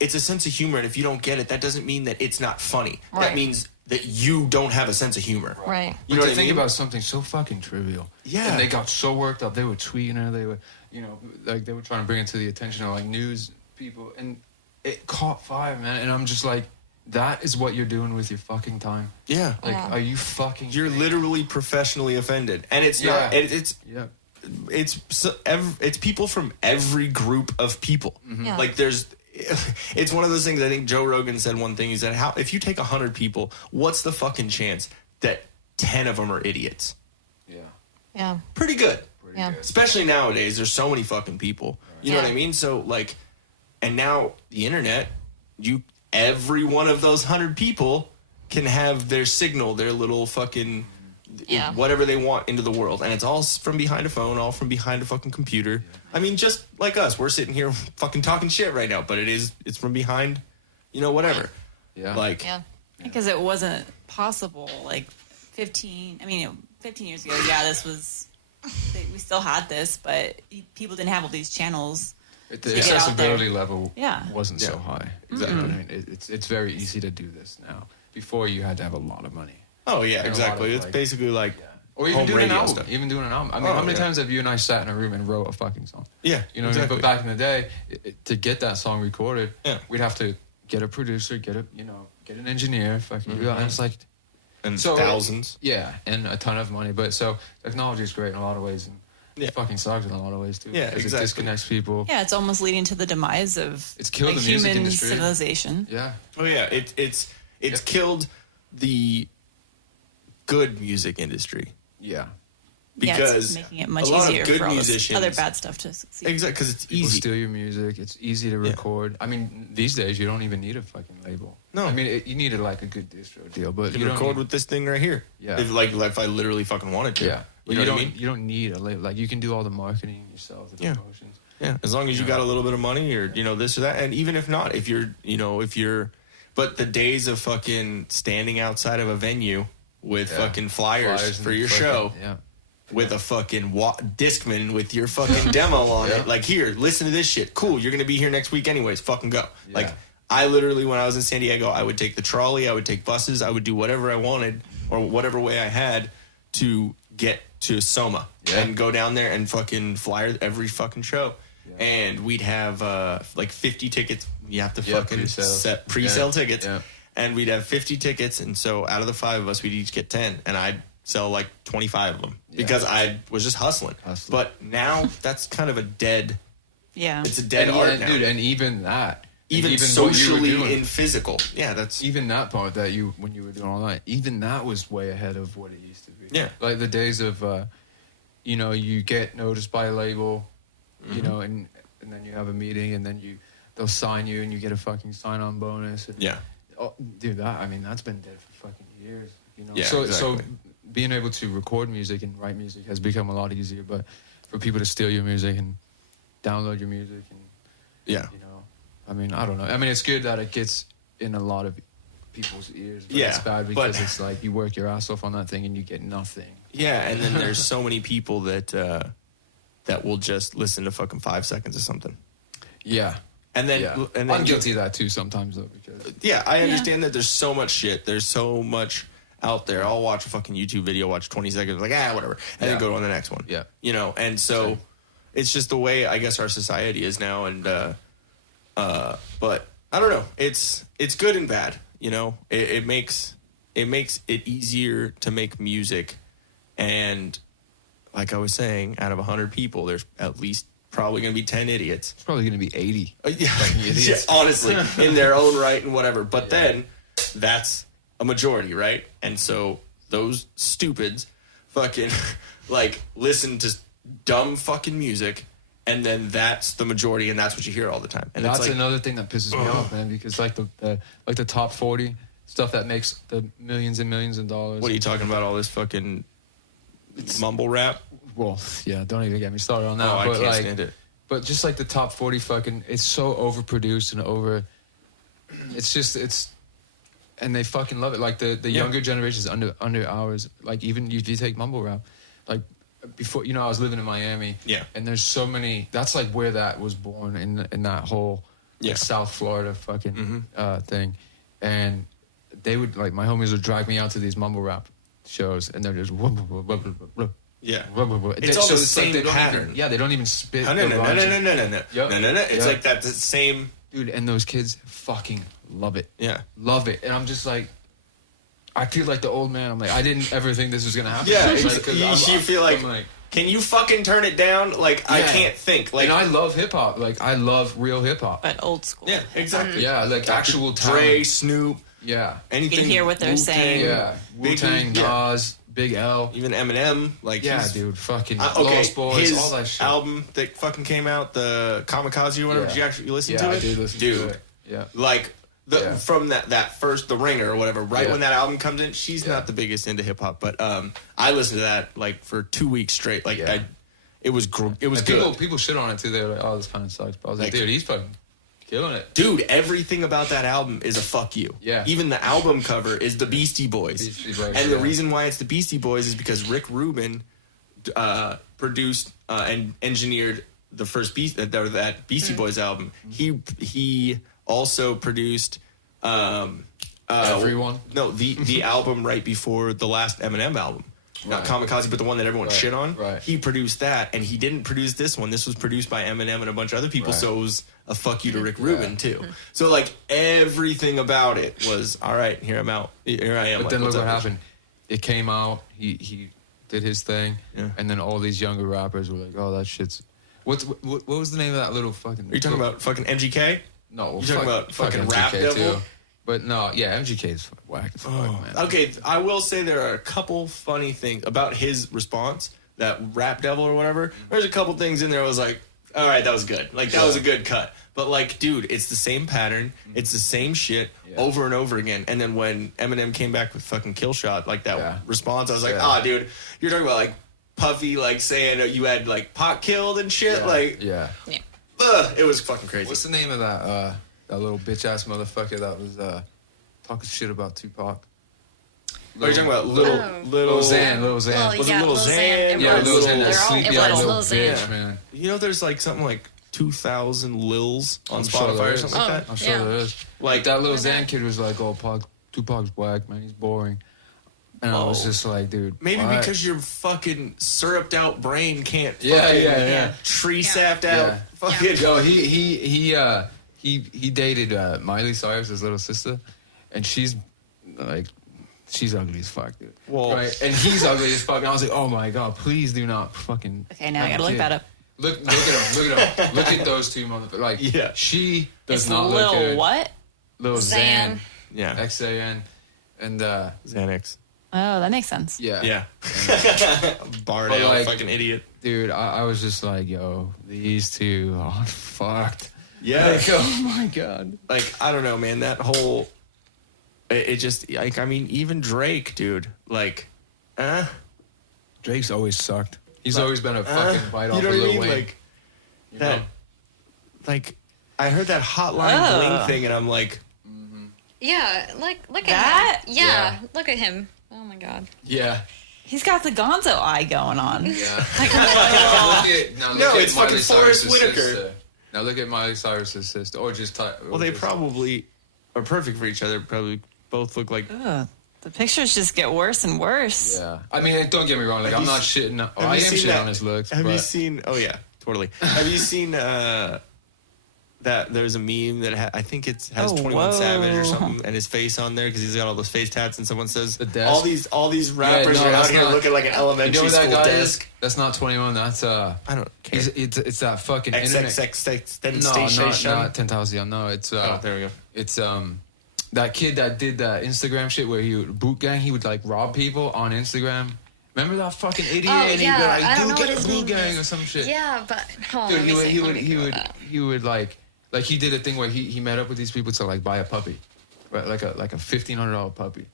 it's a sense of humor, and if you don't get it, that doesn't mean that it's not funny. Right. That means that you don't have a sense of humor. Right. You know But what to I think mean? about something so fucking trivial. Yeah. And they got so worked up. They were tweeting her. They were, you know, like they were trying to bring it to the attention of like news people, and it caught fire, man. And I'm just like, that is what you're doing with your fucking time. Yeah. Like, Yeah. are you fucking? You're literally professionally offended, and it's not. It's Yeah. it's people from every group of people. Yeah. Like it's one of those things. I think Joe Rogan said one thing. He said, "How if you take 100 people, what's the fucking chance that 10 of them are idiots?" Yeah. Yeah. Pretty good. Yeah. Especially nowadays, there's so many fucking people. You know what I mean? So like, and now the internet, every one of those 100 people can have their signal, their little fucking whatever they want into the world, and it's all from behind a phone, all from behind a fucking computer. I mean, just like us, we're sitting here fucking talking shit right now, but it's from behind, you know, whatever. Yeah. Like, Yeah. Because it wasn't possible like 15 years ago. Yeah, this was, we still had this, but people didn't have all these channels. The to get out accessibility there. level Yeah. wasn't so Yeah. high. Exactly. I mean, it's very easy to do this now. Before you had to have a lot of money. oh yeah, And a exactly. lot of, It's like- basically like Or even home doing an radio album. stuff. Even doing an album. I mean, Oh, how many yeah. times have you and I sat in a room and wrote a fucking song? Yeah, You know exactly. what I mean? But back in the day, to get that song recorded, Yeah. we'd have to get a producer, get an engineer, fucking do that. And it's like, and so- thousands. yeah, and a ton of money. But so technology is great in a lot of ways, and Yeah. it fucking sucks in a lot of ways too. Yeah, because exactly. it disconnects people. Yeah, it's almost leading to the demise of It's killed like, the music human industry. civilization. Yeah. Oh yeah, it's killed the good music industry. Yeah. Yeah, Because it's making it much a lot of easier good for all this musicians- other bad stuff to succeed. Exactly, because it's People easy. steal your music. It's easy to record. I mean, these days you don't even need a fucking label. No. I mean, you needed like a good distro deal, but You you can don't record need, with this thing right here. Yeah. If I literally fucking wanted to. yeah. You know what I mean? You don't need a label. Like you can do all the marketing yourself, the Yeah. promotions. Yeah, as long as you got a little bit of money or, this or that. And even if not, but the days of fucking standing outside of a venue with fucking flyers for your show. Yeah. With a fucking Discman with your fucking demo on it. Like, here, listen to this shit. Cool, you're going to be here next week anyways. Fucking go. Yeah. Like, I literally, when I was in San Diego, I would take the trolley, I would take buses, I would do whatever I wanted or whatever way I had to get to Soma and go down there and fucking flyer every fucking show. Yeah. And we'd have like 50 tickets. You have to fucking set pre-sale tickets. Yeah. And we'd have 50 tickets. And so out of the 5 of us, we'd each get 10. And I'd sell like 25 of them because I was just hustling. But now that's kind of a dead. Yeah. It's a dead art now. Dude, and even that. Even socially and physical. Yeah, that's... Even that part that when you were doing all that, even that was way ahead of what it used to be. Yeah. Like the days of, you know, you get noticed by a label, you know, and then you have a meeting and then they'll sign you and you get a fucking sign-on bonus. And, oh, dude, that's been dead for fucking years, you know? Yeah, so being able to record music and write music has become a lot easier, but for people to steal your music and download your music and, you know, I mean, I don't know. I mean, it's good that it gets in a lot of people's ears, but it's bad because it's like you work your ass off on that thing and you get nothing. Yeah, and then there's so many people that that will just listen to fucking 5 seconds of something. Yeah. And then, and then I'm guilty of that too sometimes though. Because I understand that there's so much shit. There's so much out there. I'll watch a fucking YouTube video, watch 20 seconds, like, whatever, and then go on the next one. Yeah. You know, and so it's just the way I guess our society is now, and but I don't know. It's good and bad. You know, it makes it easier to make music, and like I was saying, out of 100 people, there's at least probably going to be 10 idiots. It's probably going to be 80. Yeah, honestly, in their own right and whatever. But then that's a majority, right? And so those stupids fucking like listen to dumb fucking music. And then that's the majority, and that's what you hear all the time. And that's it's like, another thing that pisses me off, man. Because like the top 40 stuff that makes the millions and millions of dollars. What are you talking about? All this fucking mumble rap? Well, yeah, don't even get me started on that. Oh, I can't stand it. But just like the top 40 fucking, it's so overproduced and over. It's, and they fucking love it. Like the younger generations under ours. Like even if you take mumble rap, like. Before, you know, I was living in Miami. Yeah. And there's so many. That's like where that was born in that whole like, South Florida fucking thing. And they would like my homies would drag me out to these mumble rap shows, and they're just It's all the same pattern. They don't even spit. No. It's like that the same dude. And those kids fucking love it. Yeah, love it. And I'm just like. I feel like the old man. I'm like, I didn't ever think this was going to happen. Yeah, you feel like, can you fucking turn it down? Like, I can't think. Like, and I love hip-hop. Like, I love real hip-hop. But old school. Yeah, exactly. Yeah, like actual talent. Dre, Snoop. Yeah. Anything. You can hear what they're saying. Yeah. Wu-Tang, Nas, Big L. Even Eminem. Like, dude, fucking Lost Boys, his all that shit. album that fucking came out, the Kamikaze or whatever, did you actually listen to it? Yeah, I did listen to it. Yeah. Like, from that first The Ringer or whatever, right when that album comes in, she's not the biggest into hip hop, but I listened to that like for 2 weeks straight. Like it was good. People shit on it too. They're like, "Oh, this kind of sucks." But I was like, "Dude, he's fucking killing it." Dude, everything about that album is a fuck you. Yeah. Even the album cover is the Beastie Boys. And the reason why it's the Beastie Boys is because Rick Rubin produced and engineered the first that Beastie Boys album. He also produced Everyone. No, the album right before the last Eminem album. Not Kamikaze, but the one that everyone shit on. Right. He produced that, and he didn't produce this one. This was produced by Eminem and a bunch of other people, so it was a fuck you to Rick Rubin, too. So, like, everything about it was, all right, here I'm out. Here I am. But then look what happened. It came out, he did his thing, and then all these younger rappers were like, oh, that shit's... What was the name of that little fucking... Are you talking about fucking MGK? No. You're talking about fucking Rap MGK Devil? too. But no, MGK is whack as fuck, man. Okay, I will say there are a couple funny things about his response, that Rap Devil or whatever. There's a couple things in there I was like, all right, that was good. Like, that was a good cut. But, like, dude, it's the same pattern. It's the same shit over and over again. And then when Eminem came back with fucking Kill Shot, like, that response, I was like, dude, you're talking about, like, Puffy, like, saying you had, like, Pac killed and shit. Like, it was fucking crazy. What's the name of that little bitch-ass motherfucker that was talking shit about Tupac? Are you talking about little Lil Xan. Was it yeah, Lil Xan? Yeah, Lil Xan, They're that all- sleepy it was little Lil Xan. bitch, man. You know, there's like something like 2,000 Lils on I'm sure Spotify there or is. something like that. I'm sure Yeah. there is. Like that Lil Xan kid was like, "Oh, Tupac's black, man. He's boring." And I was just like, dude, Maybe what? because your fucking syruped out brain can't Yeah, fucking yeah. tree sapped out. Yeah. Fucking Yo, he dated Miley Cyrus's little sister, and she's ugly as fuck, dude. Well- Right? And he's ugly as fuck. And I was like, oh my god, please do not fucking. Okay, now I have gotta a look kid. that up. Look at him. Look at those two motherfuckers. Like, Yeah. she does It's not look Lil good. what? Lil Xan. yeah, XAN. And Xanax. Oh, that makes sense. yeah. Yeah, Bard, But, like- fucking idiot. Dude, I was just like, yo, these two are fucked. Yeah, Like, oh my god. like I don't know, man. That whole it just like I mean, even Drake, dude. Like, Drake's always sucked. He's always been a fucking bite off you know of what I Lil mean? Wayne. Like you that. know? Like, I heard that Hotline Bling thing, and I'm like, Yeah, like look at That? him. Yeah, look at him. Oh my god. Yeah. He's got the Gonzo eye going on. Yeah. No, it's fucking Forrest Whitaker. Sister. Now look at Miley Cyrus's sister, or just well, they probably are perfect for each other. Probably both look like. Ugh, the pictures just get worse and worse. Yeah. I mean, don't get me wrong. Like, I'm not shitting. I am shitting on his looks. Have you but- seen? Oh yeah, totally. Have you seen that? There's a meme that I think it has 21 Savage or something, and his face on there because he's got all those face tats, and someone says The desk? all these rappers no, are out that's here not- looking like an You know elementary what that school guy desk. is? That's not 21. That's I don't care. It's that fucking internet. XXX No, not 10,000. No, it's Oh, there we go. It's that kid that did that Instagram shit where he would boot gang. He would like rob people on Instagram. Remember that fucking idiot? Oh, and he'd yeah, be like, I don't "Go know get what a his boot name gang is. or some shit." Yeah, but Dude, he would like he did a thing where he met up with these people to like buy a puppy, right? Like a $1,500 puppy.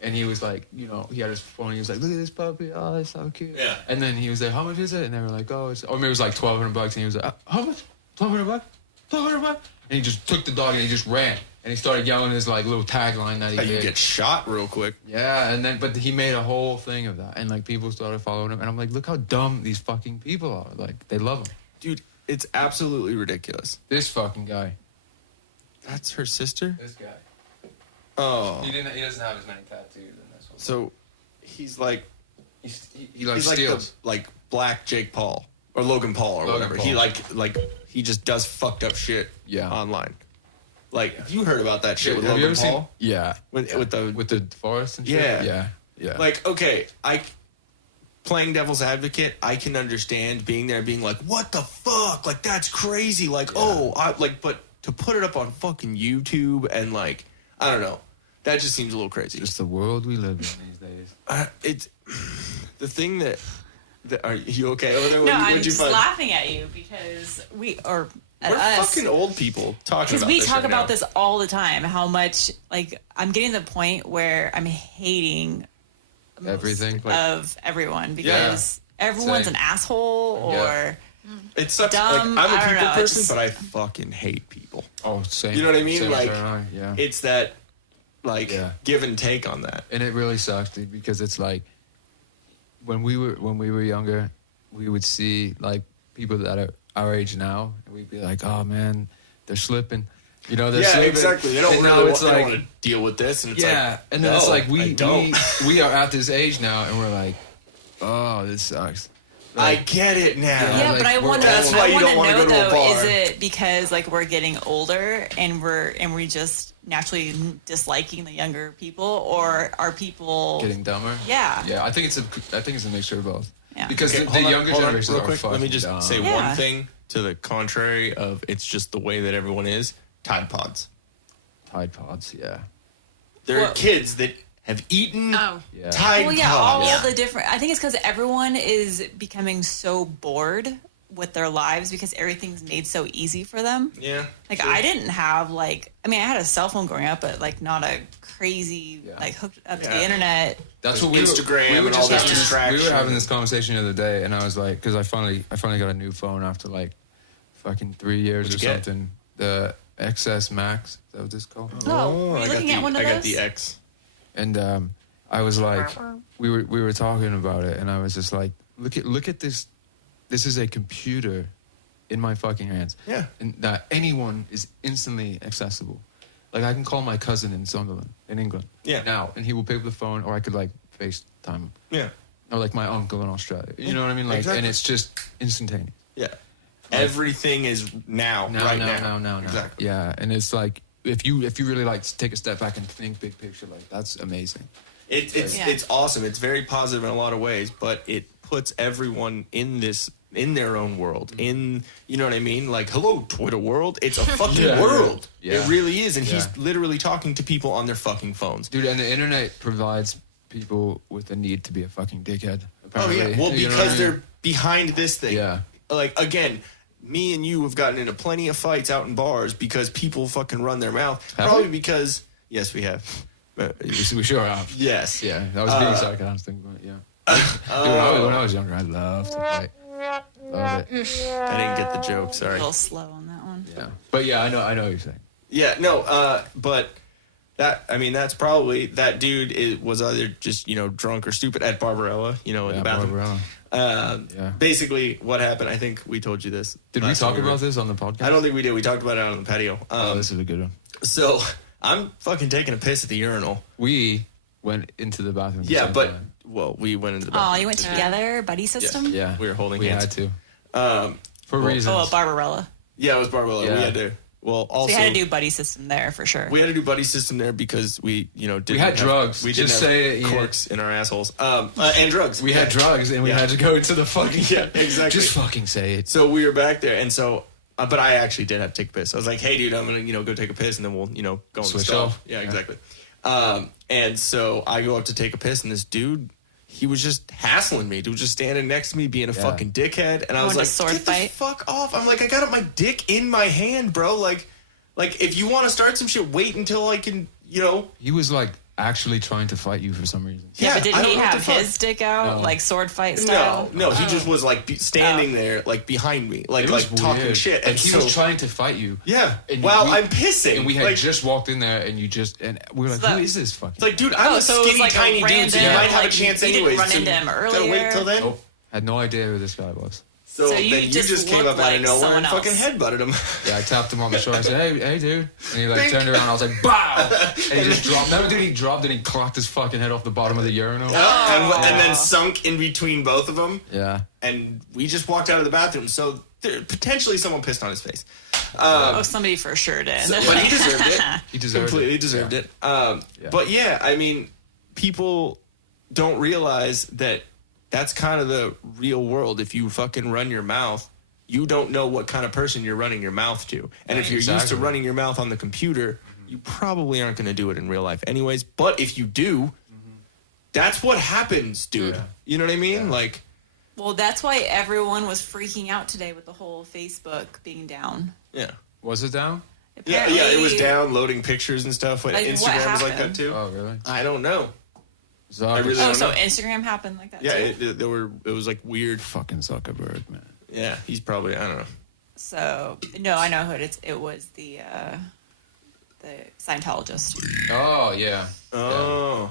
And he was like, you know, he had his phone. And he was like, "Look at this puppy! Oh, it's so cute." Yeah. And then he was like, "How much is it?" And they were like, "Oh, it's..." Or maybe it was like $1,200. And he was like, "How much? $1,200? $1,200?" And he just took the dog and he just ran. And he started yelling his like little tagline that he You did. get shot real quick. Yeah, and then but he made a whole thing of that, and like people started following him, and I'm like, look how dumb these fucking people are. Like they love him. Dude, it's absolutely ridiculous. This fucking guy. That's her sister? This guy. Oh. He doesn't have as many tattoos in this one. So he's like He like he's steals. like Black Jake Paul or Logan Paul or Logan whatever. Paul. He like he just does fucked up shit online. Like you heard about that shit with Have you Logan ever Paul? seen? Yeah. With the forest and shit. Yeah. Yeah. like okay, playing devil's advocate, I can understand being there, being like, what the fuck? Like that's crazy. Like but to put it up on fucking YouTube and like I don't know, that just seems a little crazy. Just the world we live in these days. It's the thing that are you okay over there? No, I'm What'd you just find? laughing at you because we're us. fucking old people talking Because about we this talk right about now. this all the time. How much like I'm getting to the point where I'm hating Everything. of everyone because everyone's Same. an asshole or Yeah. It sucks. dumb, like, I'm I a don't people know, person, it's- but I fucking hate people. Oh, same. You know what I mean? Same Like, as I, yeah. It's that like Yeah. give and take on that. And it really sucks, dude, because it's like when we were younger, we would see like people that are our age now, and we'd be like, "Oh man, they're slipping." You know, they're slipping. exactly. They don't And now really it's they don't like- want to deal with this, and it's Yeah, like, and then it's no, like I don't. we are at this age now, and we're like, "Oh, this sucks." I get it now. yeah, like, but I we're- wonder. That's why I you want don't to wanna know go to a though, bar. is it because like we're getting older and we just naturally disliking the younger people, or are people Getting dumber. Yeah. Yeah, I think it's a mixture of both. Yeah. Because Okay, the hold on, younger hold on, generations real are quick. fucking Let me just dumb. say Yeah. one thing to the contrary of it's just the way that everyone is. Tide Pods. Tide Pods, yeah. There are Well- kids that have eaten Oh. Yeah. Tide Well, yeah, all Pods. the different. I think it's because everyone is becoming so bored with their lives because everything's made so easy for them. Yeah. Like sure. I didn't have I had a cell phone growing up, but like not a crazy Yeah. like hooked up to Yeah. the internet. That's There's what Instagram we were and all just this having this- distraction. We were having this conversation the other day, and I was like, because I finally got a new phone after like fucking 3 years What'd or you get? something. The XS Max, is that what this called? Oh, were you I got looking at one of I got those? the X. And I was like, we were talking about it, and I was just like, look at this. This is a computer in my fucking hands. Yeah. And that anyone is instantly accessible. Like, I can call my cousin in Sunderland, in England. Yeah. Now, and he will pick up the phone, or I could, like, FaceTime him. Yeah. Or, like, my uncle in Australia. You know what I mean? Like, Exactly. and it's just instantaneous. Yeah. Everything is now. Now. Exactly. Yeah, and it's like, if you really, like, take a step back and think big picture, like, that's amazing. It's awesome. It's very positive in a lot of ways, but it puts everyone in their own world. You know what I mean? Like, hello, Twitter world. It's a fucking world. Yeah. It really is. And he's literally talking to people on their fucking phones. Dude, and the internet provides people with the need to be a fucking dickhead. Apparently. Oh, yeah. Well, You know because what I mean? they're behind this thing. Yeah. Like, again, me and you have gotten into plenty of fights out in bars because people fucking run their mouth. Have Probably we? because, yes, we have. We sure have. Yes. Yeah, that was being sarcastic, but yeah. Dude, when I was younger, I loved to fight. Love it. I didn't get the joke, A sorry. little slow on that one. Yeah. But yeah, I know what you're saying. Yeah, no, but that's probably, that dude was either just, drunk or stupid at Barbarella, in the bathroom. Yeah. Basically, what happened, I think we told you this. Did we last talk time about this on the podcast? I don't think we did. We talked about it on the patio. This is a good one. So, I'm fucking taking a piss at the urinal. We went into the bathroom. Yeah, but, well, we went into the bathroom. Oh, you went together, buddy system? Yeah. We were holding we hands. had to. For reasons. Oh, Barbarella. Yeah, it was Barbarella. Yeah. We had to, well, also. So you had to do buddy system there for sure. We had to do buddy system there because we, didn't We had have, drugs. We didn't Just have say it, corks in our assholes. And drugs. We had drugs, and we had to go to the fucking... Yeah, exactly. Just fucking say it. So we were back there, and so, but I actually did have to take a piss. I was like, "Hey, dude, I'm gonna, go take a piss, and then we'll, go on Switch the off. Yeah, exactly. And so I go up to take a piss, and this dude, he was just hassling me. Dude was just standing next to me, being a fucking dickhead, and I was Wanted like, to sword "Get fight? the fuck off!" I'm like, I got my dick in my hand, bro. Like if you want to start some shit, wait until I can, He was, like, actually trying to fight you for some reason. Yeah, but did I don't he know what have the fuck- his dick out, No. like sword fight style? No, he just was like standing there, like behind me, like It was talking weird. shit. Like, And he so, was trying to fight you. yeah, And while we- I'm pissing, And we had like, just walked in there, and and we were like, So who that- is this fucking... It's like, dude, I'm a so it was skinny, like a tiny dude, so you random, might have a like, chance you didn't anyways. run so into him gotta wait earlier? till then. Nope. Had no idea who this guy was. So So you then you just just came looked up out of like nowhere and someone fucking else. headbutted him. Yeah, I tapped him on the shoulder. I said, hey, dude. And he, like, turned around. I was like, bow! And he just dropped. Never did he drop, and he clocked his fucking head off the bottom of the urinal. and then sunk in between both of them. Yeah. And we just walked out of the bathroom. So potentially someone pissed on his face. Oh, somebody for sure did. But he deserved it. He deserved Completely it. deserved it. But yeah, I mean, people don't realize that that's kind of the real world. If you fucking run your mouth, you don't know what kind of person you're running your mouth to. And if you're used to Exactly. running your mouth on the computer, you probably aren't going to do it in real life anyways. But if you do, that's what happens, dude. Yeah. You know what I mean? Like, Well, that's why everyone was freaking out today with the whole Facebook being down. yeah. Was it down? Yeah, it was Apparently- down, loading pictures and stuff. Like, what Instagram was like that happened? too. Oh, really? I don't know. Zuckerberg. really Oh, don't so know. Instagram happened like that Yeah, too? it was like weird. Fucking Zuckerberg, man. Yeah, he's probably, I don't know. So no, I know who it is. It was the Scientologist. Oh, yeah. Oh.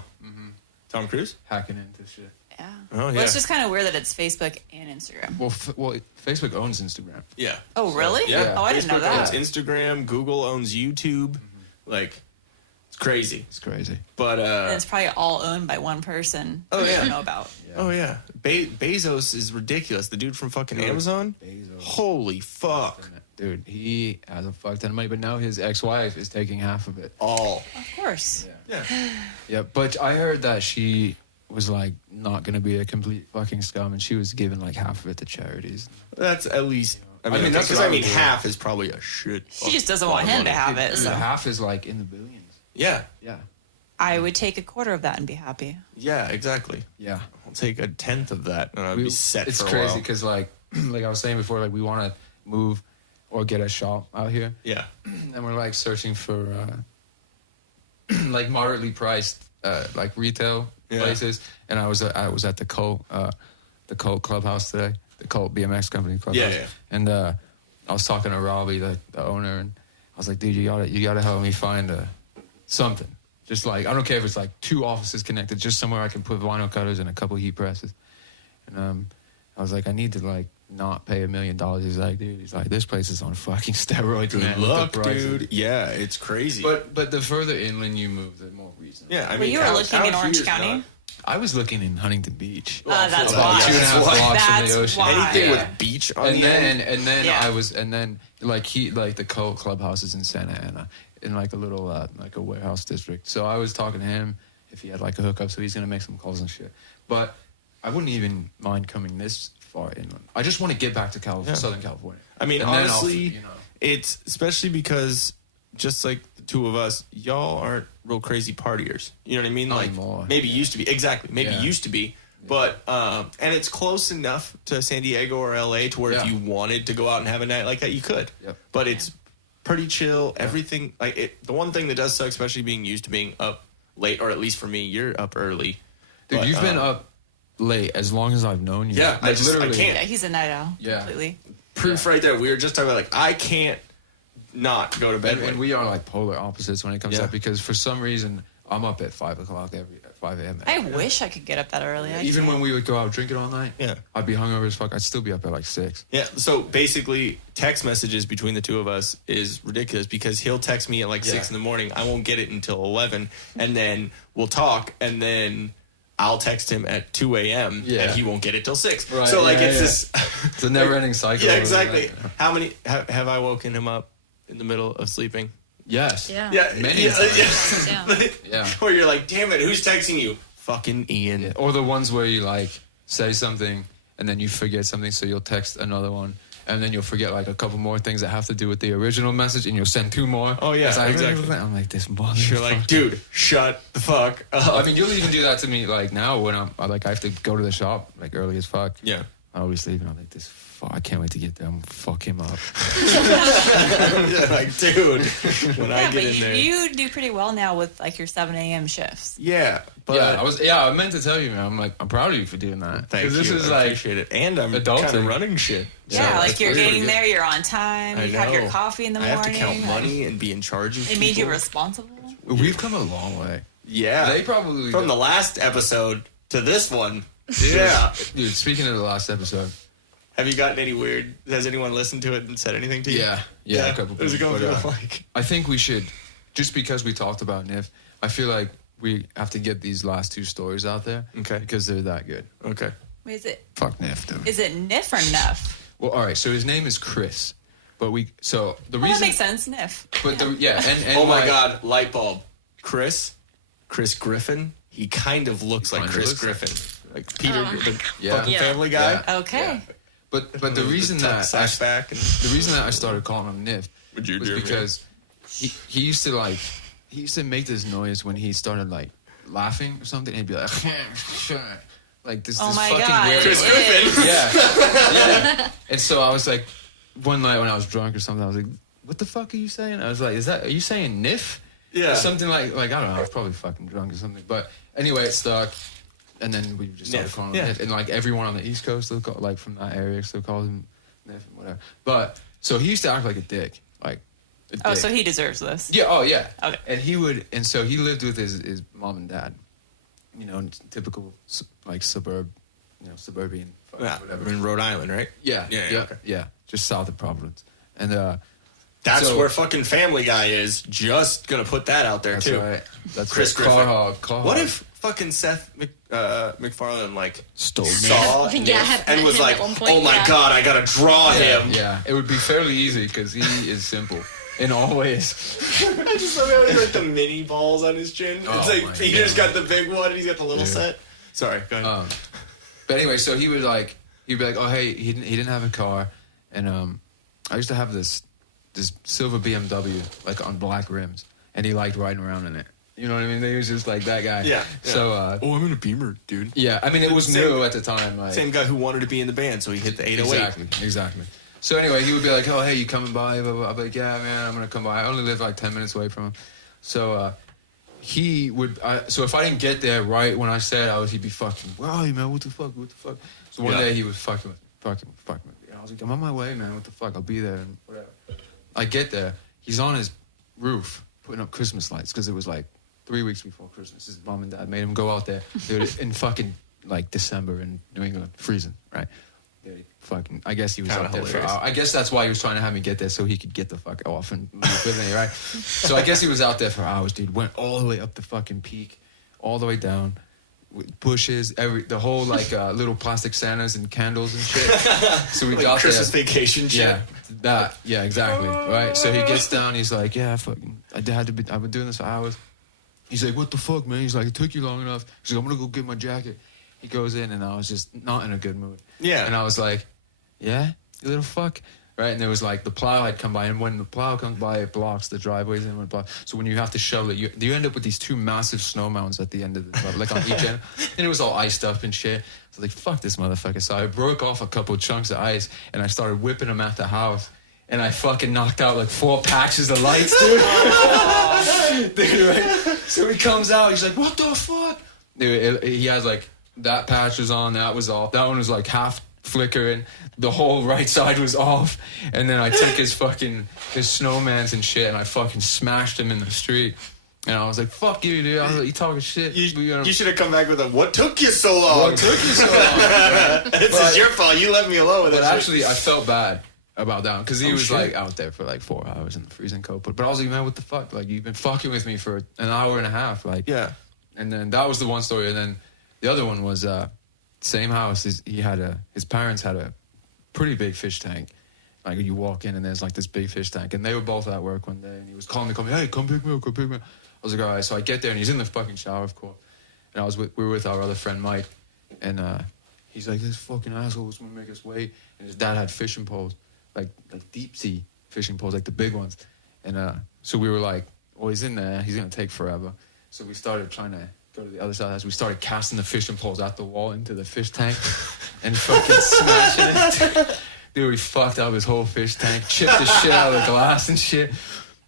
Tom Cruise? Hacking into shit. Yeah. Oh, Well, yeah. it's just kind of weird that it's Facebook and Instagram. Well, Facebook owns Instagram. Yeah. Oh, really? Yeah. Oh, I didn't know Facebook that. owns Instagram. Google owns YouTube. Like, it's crazy. It's crazy. But, And it's probably all owned by one person. Oh, who yeah. I don't know about. oh, yeah. Bezos is ridiculous. The dude from fucking Amazon? Bezos. Holy fuck. Dude, he has a fuck ton of money, but now his ex-wife is taking half of it. All. Of course. Yeah. Yeah, but I heard that she was, like, not going to be a complete fucking scum, and she was giving, like, half of it to charities. That's at least, I mean, that's because what I I mean, would do. half is probably a shit. She just doesn't want him to have it. The So half is, like, in the billions. Yeah. Yeah. I would take a quarter of that and be happy. Yeah, exactly. Yeah. I'll take a tenth of that and I'll be set It's for a crazy while. because, like I was saying before, like, we want to move or get a shop out here. Yeah. And we're, like, searching for, like, moderately priced, like, retail places. And I was at the Cult Clubhouse today, the Cult BMX company Clubhouse. Yeah. And I was talking to Robbie, the owner, and I was like, dude, you gotta help me find something. Just like, I don't care if it's like 2 offices connected, just somewhere I can put vinyl cutters and a couple heat presses. And I was like, I need to like not pay $1 million. He's like, dude, this place is on fucking steroids, man. Look, The prices. dude. Yeah, it's crazy. But the further inland you move, the more reason. yeah, I Well, mean, you were looking in Orange here's County. not- I was looking in Huntington Beach. That's well, why. yeah, 2.5 blocks from That's the ocean. why. Anything Yeah. with beach on And the end. then Yeah. I was, and then like the cult clubhouses in Santa Ana, in like a little like a warehouse district. So I was talking to him if he had like a hookup, so he's gonna make some calls and shit. But I wouldn't even mind coming this far inland. I just want to get back to Southern California. I mean, And then honestly, it's especially because just like the two of us, y'all aren't real crazy partiers. You know what I mean? Not Like anymore. maybe used to be. Exactly. Maybe Yeah. used to be. But and it's close enough to San Diego or LA to where if Yeah. you wanted to go out and have a night like that, you could. Yep. But it's pretty chill. Everything like it. The one thing that does suck, especially being used to being up late, or at least for me, you're up early. Dude, But, you've been up late as long as I've known you. Yeah, Like, I literally. can't. Yeah, he's a night owl. Yeah. Completely. Proof right there. We were just talking about like I can't not go to bed. And we are like polar opposites when it comes to Yeah. that, because for some reason I'm up at 5 o'clock at 5 a.m. I wish I could get up that early. I Even can't. when we would go out drinking all night, Yeah. I'd be hungover as fuck. I'd still be up at like 6. Yeah, so basically, text messages between the two of us is ridiculous because he'll text me at like 6 in the morning. I won't get it until 11, and then we'll talk, and then I'll text him at 2 a.m. Yeah. and he won't get it till 6. Right, So like yeah, it's yeah. this. It's a never-ending cycle. Yeah, exactly. Right? How many have I woken him up in the middle of sleeping? Yes. Yeah. Yeah, Many yeah, times. Yeah. Yeah. Where you're like, damn it, who's texting you? Fucking Ian. Yeah. Or the ones where you like say something and then you forget something, so you'll text another one. And then you'll forget like a couple more things that have to do with the original message, and you'll send 2 more. Oh, yeah, It's like, exactly. I'm like, this motherfucker. You're like, dude, shut the fuck up. I mean, you'll even do that to me like now when I have to go to the shop like early as fuck. Yeah. I always leave and I'm like, I can't wait to get there. I'm gonna fuck him up. Like, dude, when I Yeah, get but in there. you do pretty well now with like your 7 a.m. shifts. Yeah, but I meant to tell you, man. I'm proud of you for doing that. thank you. This is I like, appreciate it. And I'm adulting. kind of running shit. Yeah, So like it's you're pretty getting good. there, you're on time, I you have your know. coffee in the I morning. have to count like, money and be in charge of It made you people. responsible. we've come a long way. Yeah. They probably From the last episode to this one. Yeah. Dude, speaking of the last episode, Have you gotten any weird? Has anyone listened to it and said anything to you? yeah, a couple There's a people. couple But, people like. I think we should, just because we talked about NIF, I feel like we have to get these last 2 stories out there. Okay. Because they're that good. Okay. Wait, Fuck NIF, dude. is it Niff or Nuff? Well, all right. So his name is Chris, but the Well, that reason, makes sense, Niff. but and Oh my God! Light bulb. Chris Griffin. He kind of looks like kinda Chris looks Griffin, like Peter, the Yeah. fucking Yeah. Family Guy. Yeah. Okay. But the reason that back and the reason that I started calling him NIF Would you was do, man? because he used to make this noise when he started like laughing or something, and he'd be like, like this, Oh this my fucking God. weird. Chris Griffin. Yeah. And so I was like, one night when I was drunk or something, I was like, what the fuck are you saying? I was like, are you saying NIF? Yeah. Or something like I don't know, I was probably fucking drunk or something. But anyway, it stuck. And then we just started Nif, calling him yeah. Nif. And like everyone on the East Coast, still call, like from that area, still calls him Nif and whatever. But so he used to act like a dick. Like a Oh, dick. so he deserves this. Yeah, oh yeah. Okay. And so he lived with his mom and dad. You know, typical like suburban Yeah, whatever. in Rhode Island, right? Yeah, Yeah, yeah, okay. yeah. Just south of Providence. And That's So- where fucking Family Guy is. Just gonna put that out there that's too. right. That's Chris right. Griffin. Car What hog. if fucking Seth MacFarlane like Stole saw Yeah, Nick and was him like, at one point, "Oh my yeah. God, I gotta draw him." Yeah, it would be fairly easy because he is simple in all ways. I just love how he's like the mini balls on his chin. Oh It's like my Peter's God. got the big one and he's got the little Yeah. set. Sorry, go ahead. But anyway, so he'd be like, oh hey, he didn't have a car, and I used to have this silver BMW like on black rims, and he liked riding around in it. You know what I mean? He was just like that guy. Yeah. So oh, I'm in a Beamer, dude. yeah, I mean it was Same- new at the time. Like, Same guy who wanted to be in the band, so he hit the 808. Exactly. So anyway, he would be like, oh hey, you coming by? Blah, blah, blah. I'd be like, yeah man, I'm gonna come by. I only live like 10 minutes away from him. So he would. So if I didn't get there right when I said he'd be fucking. Where are you, man? What the fuck? So one Yeah. day he was fucking with me. And I was like, I'm on my way, man. What the fuck? I'll be there and whatever. I get there. He's on his roof putting up Christmas lights because it was like 3 weeks before Christmas. His mom and dad made him go out there, dude, in fucking like December in New England, freezing, right? Dude, fucking, I guess he was out there for hours. I guess that's why he was trying to have me get there so he could get the fuck off and leave with me, right? So I guess he was out there for hours, dude. Went all the way up the fucking peak, all the way down. With bushes, the whole like little plastic Santas and candles and shit. So we like got Christmas there. vacation shit. Yeah, exactly. Right. So he gets down. He's like, yeah, fucking, I've been doing this for hours. He's like, what the fuck, man? He's like, it took you long enough. He's like, I'm gonna go get my jacket. He goes in, and I was just not in a good mood. Yeah. And I was like, yeah, you little fuck. Right, and there was like the plow had come by, and when the plow comes by, it blocks the driveways and it so when you have to shovel it, you end up with these 2 massive snow mounds at the end of the driveway, like on each end, and it was all iced up and shit. So I was like, fuck this motherfucker. So I broke off a couple of chunks of ice, and I started whipping them at the house, and I fucking knocked out like 4 patches of lights, dude. Dude, right? So he comes out, he's like, what the fuck? Dude, he has like, that patch was on, that was off, that one was like half flickering, the whole right side was off, and then I took his snowmans and shit, and I fucking smashed him in the street, and I was like, fuck you, dude. I was like, you talking shit. You should have come back with a, what took you so long? What took you so long? Right? This is your fault, you left me alone with it. But actually, I felt bad about that, because he was like out there for like 4 hours in the freezing cold, but I was like, man, what the fuck, like, you've been fucking with me for an hour and a half, like, yeah. And then that was the one story, and then the other one was, same house, his parents had a pretty big fish tank. Like, you walk in and there's like this big fish tank, and they were both at work one day, and he was calling me, hey, come pick me up, come pick me up. I was like, all right. So I get there, and he's in the fucking shower, of course. And we were with our other friend Mike, and he's like, this fucking asshole's gonna make us wait. And his dad had fishing poles, like deep sea fishing poles, like the big ones. And so we were like, well, he's in there, he's gonna take forever. So we started trying to go to the other side of the house. We started casting the fishing poles out the wall into the fish tank and fucking smashing it. Dude, we fucked up his whole fish tank, chipped the shit out of the glass and shit.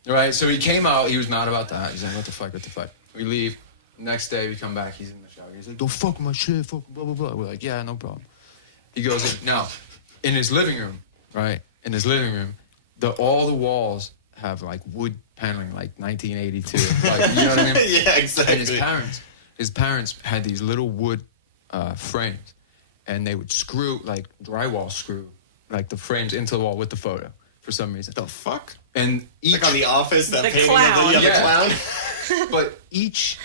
Right, so he came out, he was mad about that. He's like, what the fuck? We leave. Next day, we come back, he's in the shower. He's like, don't fuck with my shit, fuck blah, blah, blah. We're like, yeah, no problem. He goes in. Now, in his living room, right, all the walls have like wood paneling, like 1982. Like, you know what I mean? Yeah, exactly. And his parents had these little wood frames, and they would screw, like drywall screw, like the frames into the wall with the photo for some reason. The fuck? And each, like on The Office, that painting clown. of the clown. But each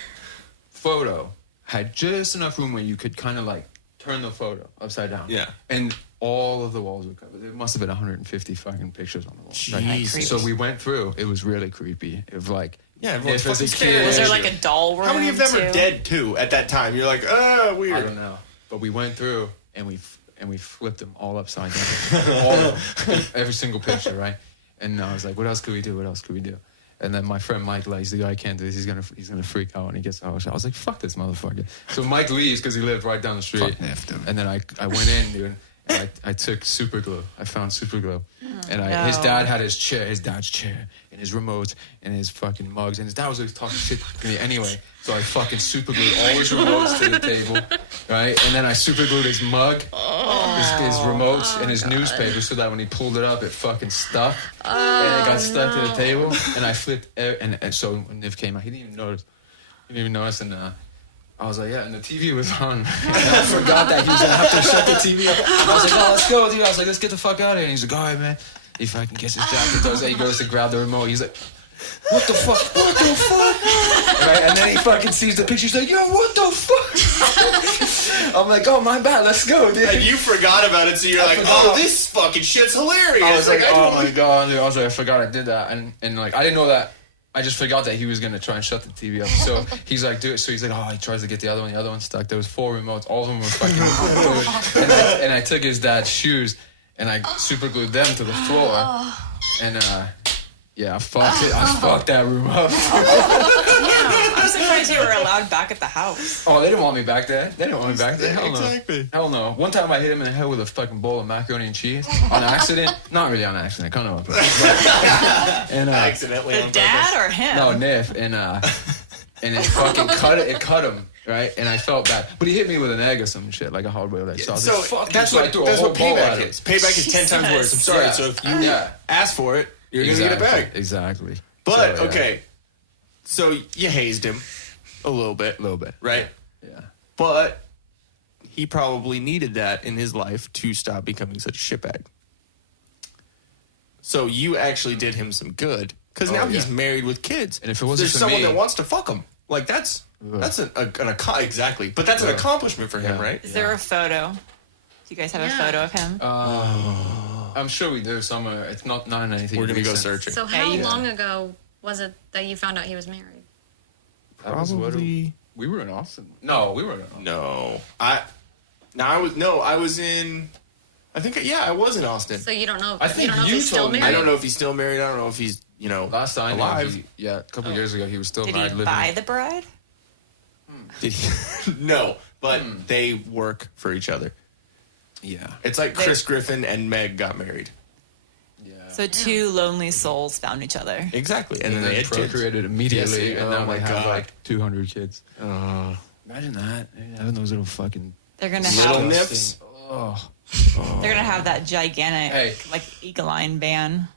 photo had just enough room where you could kind of like turn the photo upside down. Yeah. And all of the walls were covered. There must have been 150 fucking pictures on the wall. Jesus. So we went through. It was really creepy. It was like, yeah, everyone's fucking Was scared. there like a doll room? How many of them too? are dead too at that time? You're like, weird. I don't know. But we went through and we flipped them all upside down. All of them. Every single picture, right? And I was like, what else could we do? And then my friend Mike, like, he's the guy, I can't do this. He's gonna freak out when he gets out. I was like, fuck this motherfucker. So Mike leaves because he lived right down the street. And then I went in, dude, and I took super glue. I found super glue. And his dad had his dad's chair, and his remotes, and his fucking mugs. And his dad was always talking shit to me anyway. So I fucking super glued all his remotes to the table, right? And then I super glued his mug, his remotes, and his newspaper, so that when he pulled it up, it fucking stuck. And it got stuck to the table. And I flipped, and so when Niv came out, he didn't even notice. And I was like, yeah, and the TV was on. And I forgot that he was gonna have to shut the TV up. I was like, oh, let's go, dude. I was like, let's get the fuck out of here. And he's like, all right, man. He fucking gets his jacket, he goes to grab the remote. He's like, what the fuck? Right? And then he fucking sees the picture. He's like, yo, what the fuck? I'm like, oh, my bad. Let's go, dude. And you forgot about it, so you're like, oh, this fucking shit's hilarious. I was like, oh my god, dude. I was like, I forgot I did that. And like, I didn't know that. I just forgot that he was going to try and shut the TV up. So he's like, do it. So he's like, oh, he tries to get the other one. The other one's stuck. There was 4 remotes. All of them were fucking and I took his dad's shoes and I super glued them to the floor. And yeah, I fucked that room up. Yeah, I'm surprised you were allowed back at the house. Oh, they didn't want me back there. Hell no. Exactly. Hell no. One time I hit him in the head with a fucking bowl of macaroni and cheese on accident. Not really on accident. Kind of on purpose. And accidentally. The dad or him? No, Niff. And it fucking cut him. Right, and I felt bad, but he hit me with an egg or some shit, like a hard-boiled egg. So I was like, "Fuck!" That's what payback is. Payback is 10 times worse. I'm sorry. Yeah. So if you ask for it, you're gonna get it back. Exactly. But okay, So you hazed him a little bit. A little bit. Right? Yeah. But he probably needed that in his life to stop becoming such a shitbag. So you actually did him some good because now he's married with kids. And if it wasn't there's for someone me- that wants to fuck him, like that's exactly. But that's an accomplishment for him, Yeah. right? Is there a photo? Do you guys have a photo of him? I'm sure we do somewhere. It's not anything. We're gonna go recent. searching. So how long ago was it that you found out he was married? That was what- Probably. we were in Austin. No, we were in Austin. No, I was in. I think I was in Austin. So you don't know. I think you don't know if you he's still told me. married. I don't know if he's still married. I don't know if he's Last time, alive. a couple years ago, he was still Did married. he living. buy the bride? Did he? No, but they work for each other. Yeah. It's like Chris Griffin and Meg got married. Yeah. So two lonely souls found each other. Exactly, and then they had kids. procreated immediately, Yes, and oh now my they have God. like 200 kids. Imagine that, having those little fucking They're gonna Little have nips. Oh, they're gonna have that gigantic Hey. like eagle-line van.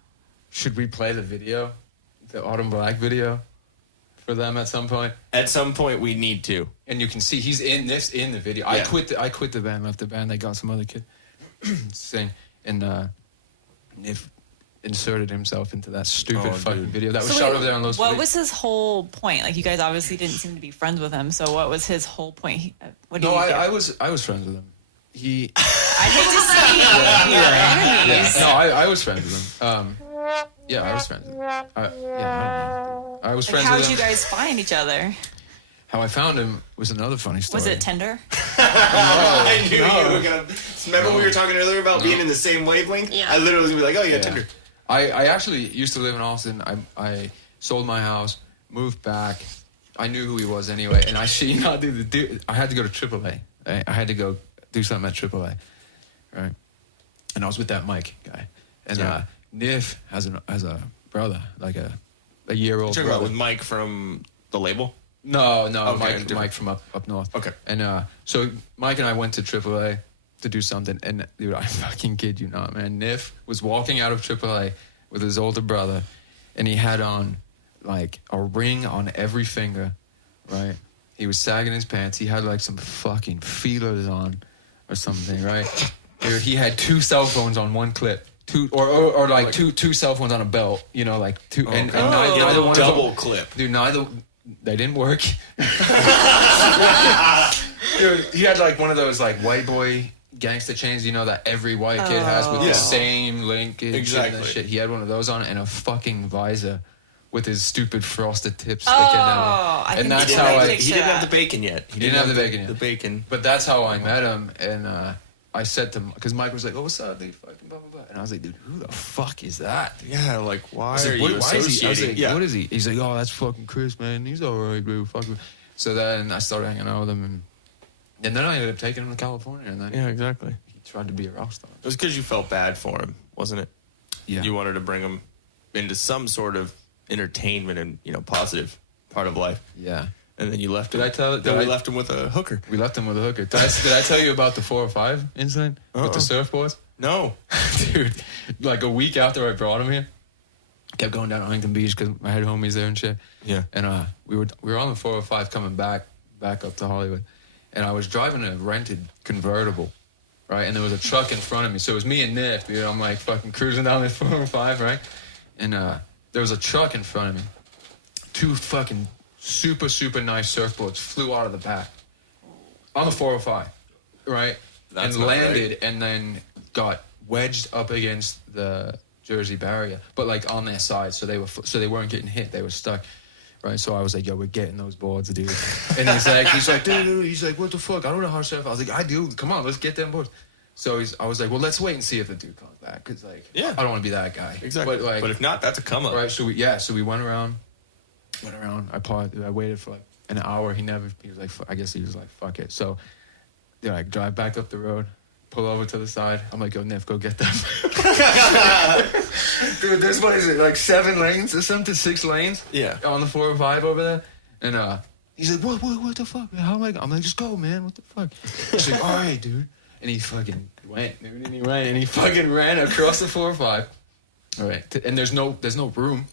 should we play the video, the Autumn Black video, for them at some point? At some point, we need to. And you can see he's in the video. Yeah. I quit the band, left the band. They got some other kid sing, and Nif inserted himself into that stupid fucking video that was shot over there on those. What was his whole point? Like you guys obviously didn't seem to be friends with him. So what was his whole point? What did No, you do? I was friends with him. He. I hate to see your enemies. No, I was friends with him. Yeah, I was friends with him. I don't know. I was Like, friends how'd with him. you guys find each other? How I found him was another funny story. Was it Tinder? I knew you were gonna. Remember we were talking earlier about being in the same wavelength? Yeah. I literally was gonna be like, "Oh yeah, Tinder." I actually used to live in Austin. I sold my house, moved back. I knew who he was anyway, and I had to go to AAA. I had to go do something at AAA, right? And I was with that Mike guy, and Nif has a brother, like a year-old Talking brother. about with Mike from the label. No, Okay, Mike, different. Mike from up north. Okay. And so Mike and I went to AAA to do something, and dude, I fucking kid you not, man. Nif was walking out of AAA with his older brother, and he had on like a ring on every finger, right? He was sagging his pants. He had like some fucking feelers on or something, right? Dude, he had 2 cell phones on one clip. Two cell phones on a belt, you know, like two, and neither one double of them, clip. dude. They didn't work. Dude, he had like one of those like white boy gangster chains, you know, that every white kid has with the same linkage. Exactly. And that shit. He had one of those on and a fucking visor with his stupid frosted tips sticking Oh, down. I And can that's picture how that. I. He didn't have the bacon yet. He didn't have the bacon yet. The bacon. But that's how I met him, and I said to him, because Mike was like, "Oh, what's up, dude? Fucking blah blah blah," and I was like, "Dude, who the fuck is that?" Yeah, like I why was are like, you why is he? I was associating? like, Yeah. what is he? He's like, "Oh, that's fucking Chris, man. He's all right, bro. Fuck him." So then I started hanging out with him, and then I ended up taking him to California, and then Yeah, exactly. he tried to be a rock star. It was because you felt bad for him, wasn't it? Yeah. You wanted to bring him into some sort of entertainment and positive part of life, Yeah. and then you left him. Did I tell- Then did we I- left him with a hooker. We left him with a hooker. Did I tell you about the 4 or 5 incident with the surfboards? No. Dude, like a week after I brought him here, kept going down to Huntington Beach because I had homies there and shit. Yeah. And we were on the 405 coming back up to Hollywood, and I was driving a rented convertible, right? And there was a truck in front of me, so it was me and Nick, dude. I'm like fucking cruising down this 405, right? And there was a truck in front of me. 2 fucking super nice surfboards flew out of the back on the 405, right? That's and not landed right. and then got wedged up against the Jersey barrier, but like on their side, so they weren't getting hit. They were stuck, right? So I was like, "Yo, we're getting those boards, dude." And he's like, "Dude," he's like, "What the fuck? I don't know how to surf." I was like, "I do. Come on, let's get them boards." So I was like, "Well, let's wait and see if the dude comes back, because like, Yeah. I don't want to be that guy." Exactly. But like, But if not, that's a come up. right? So we went around. I waited for like an hour. He was like, I guess he was like, fuck it. So, yeah, I drive back up the road, pull over to the side. I'm like, "Yo, Nif, go get them." Dude, this one is like 7 lanes or something, 6 lanes. Yeah. On the 405 over there. And he's like, what the fuck, man? How am I? I'm like, "Just go, man. What the fuck?" He's like, "All right, dude." And he fucking went, dude. And he fucking ran across the 405. All right, and there's no room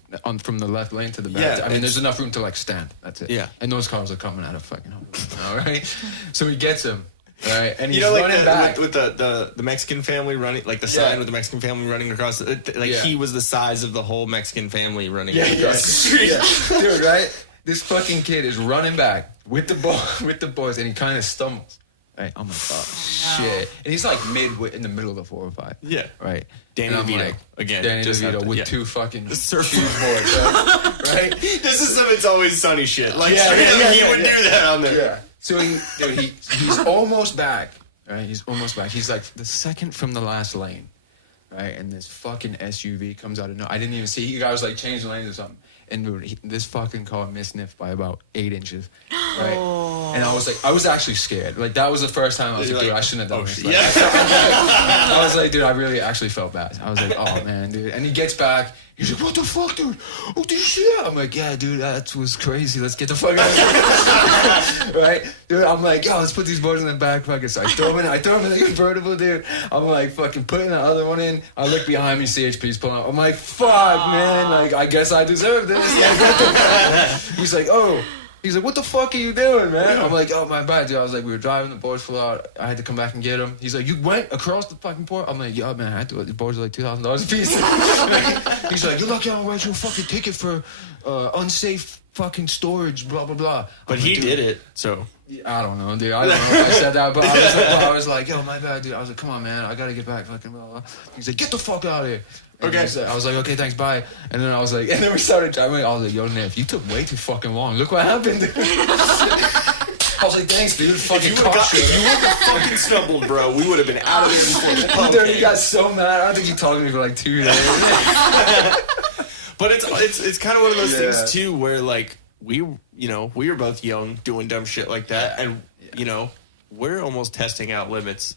from the left lane to the back. Yeah, I mean, there's enough room to like stand. That's it. Yeah. And those cars are coming out of fucking home. All right. So he gets him. All right, and he's You know, like running back. with the Mexican family running, like the sign with the Mexican family running across, he was the size of the whole Mexican family running across the street. Yeah. Dude, right? This fucking kid is running back with the boys, and he kind of stumbles. Right? I'm like, oh shit! And he's like in the middle of the 405. Yeah. Right. Danny And I'm DeVito like, again. Danny just DeVito happened, with yeah. two fucking surfboards. right? This is some It's Always Sunny shit. Like Yeah, straight up, yeah, he yeah, would yeah. do that on there. Yeah. So he's almost back. Right? He's almost back. He's like the second from the last lane. Right? And this fucking SUV comes out of nowhere. I didn't even see. You guys like changed lanes or something. And dude, this fucking car missed by about 8 inches. Right? And I was actually scared. Like that was the first time I was like, dude, I shouldn't have done this. Like, I was like, dude, I really actually felt bad. I was like, oh man, dude. And he gets back. He's like, what the fuck, dude? Oh, did you see that? I'm like, yeah, dude, that was crazy. Let's get the fuck out of here. Right? Dude, I'm like, yo, let's put these boys in the back. Fucking, so I throw him in the convertible, dude. I'm like, fucking putting the other one in. I look behind me, CHP's pulling up. I'm like, fuck, man. Like, I guess I deserve this. Like, what the fuck? He's like, oh. He's like, what the fuck are you doing, man? I'm like, oh, my bad, dude. I was like, we were driving, the boys flew out. I had to come back and get him. He's like, you went across the fucking port? I'm like, yeah, man, I had to. The boys are like $2,000 a piece. He's like, you're lucky I don't write you a fucking ticket for unsafe fucking storage, blah, blah, blah. But he did it, so. I don't know, dude. I don't know if I said that, but I was like, yo, my bad, dude. I was like, come on, man. I got to get back, fucking blah, blah. He's like, get the fuck out of here. And okay. I was like, okay, thanks, bye. And then I was like, and then we started driving. I was like, yo, Niff, you took way too fucking long. Look what happened. I was like, thanks, dude. Fucking If you would have fucking stumbled, bro, we would have been out of there before the pump Dude, came. you got so mad. I don't think you talked to me for like 2 days. But it's kind of one of those things too, where like we were both young doing dumb shit like that, and we're almost testing out limits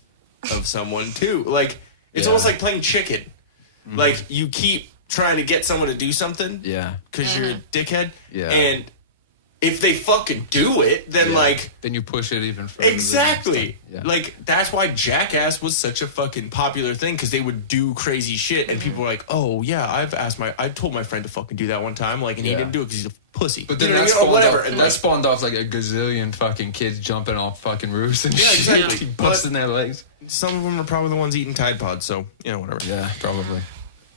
of someone too. Like it's almost like playing chicken. Mm-hmm. Like you keep trying to get someone to do something, because you're a dickhead, and if they fucking do it, then then you push it even further. Exactly. Like that's why Jackass was such a fucking popular thing, because they would do crazy shit, and people were like, "Oh yeah, I told my friend to fucking do that one time, like, and he didn't do it because he's a pussy." But then that spawned off like a gazillion fucking kids jumping off fucking roofs and shit. Exactly. Busting their legs. Some of them are probably the ones eating Tide Pods, so whatever. Yeah, probably.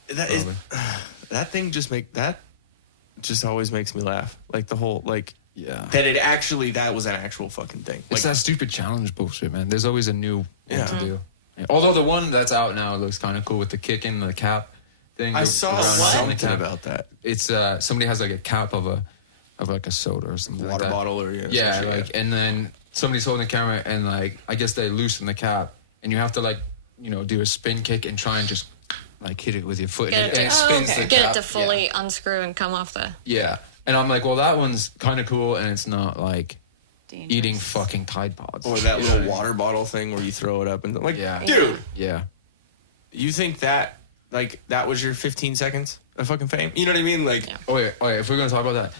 That thing just always makes me laugh. Like the whole that was an actual fucking thing. It's like, that stupid challenge bullshit, man. There's always a new one to do. Yeah. Although the one that's out now looks kind of cool with the kicking, the cap thing. I saw something about that. It's somebody has like a cap of like a soda or something, water like that. Bottle or and then somebody's holding the camera and like I guess they loosen the cap and you have to like do a spin kick and try and just like hit it with your foot and it spins the cap. Get it to fully unscrew and come off the. Yeah. And I'm like, well, that one's kind of cool, and it's not like Dangerous. eating fucking Tide Pods. Or that little water bottle thing where you throw it up and like, dude. Yeah. You think that that was your 15 seconds of fucking fame? You know what I mean? Like, Oh yeah. If we're gonna talk about that,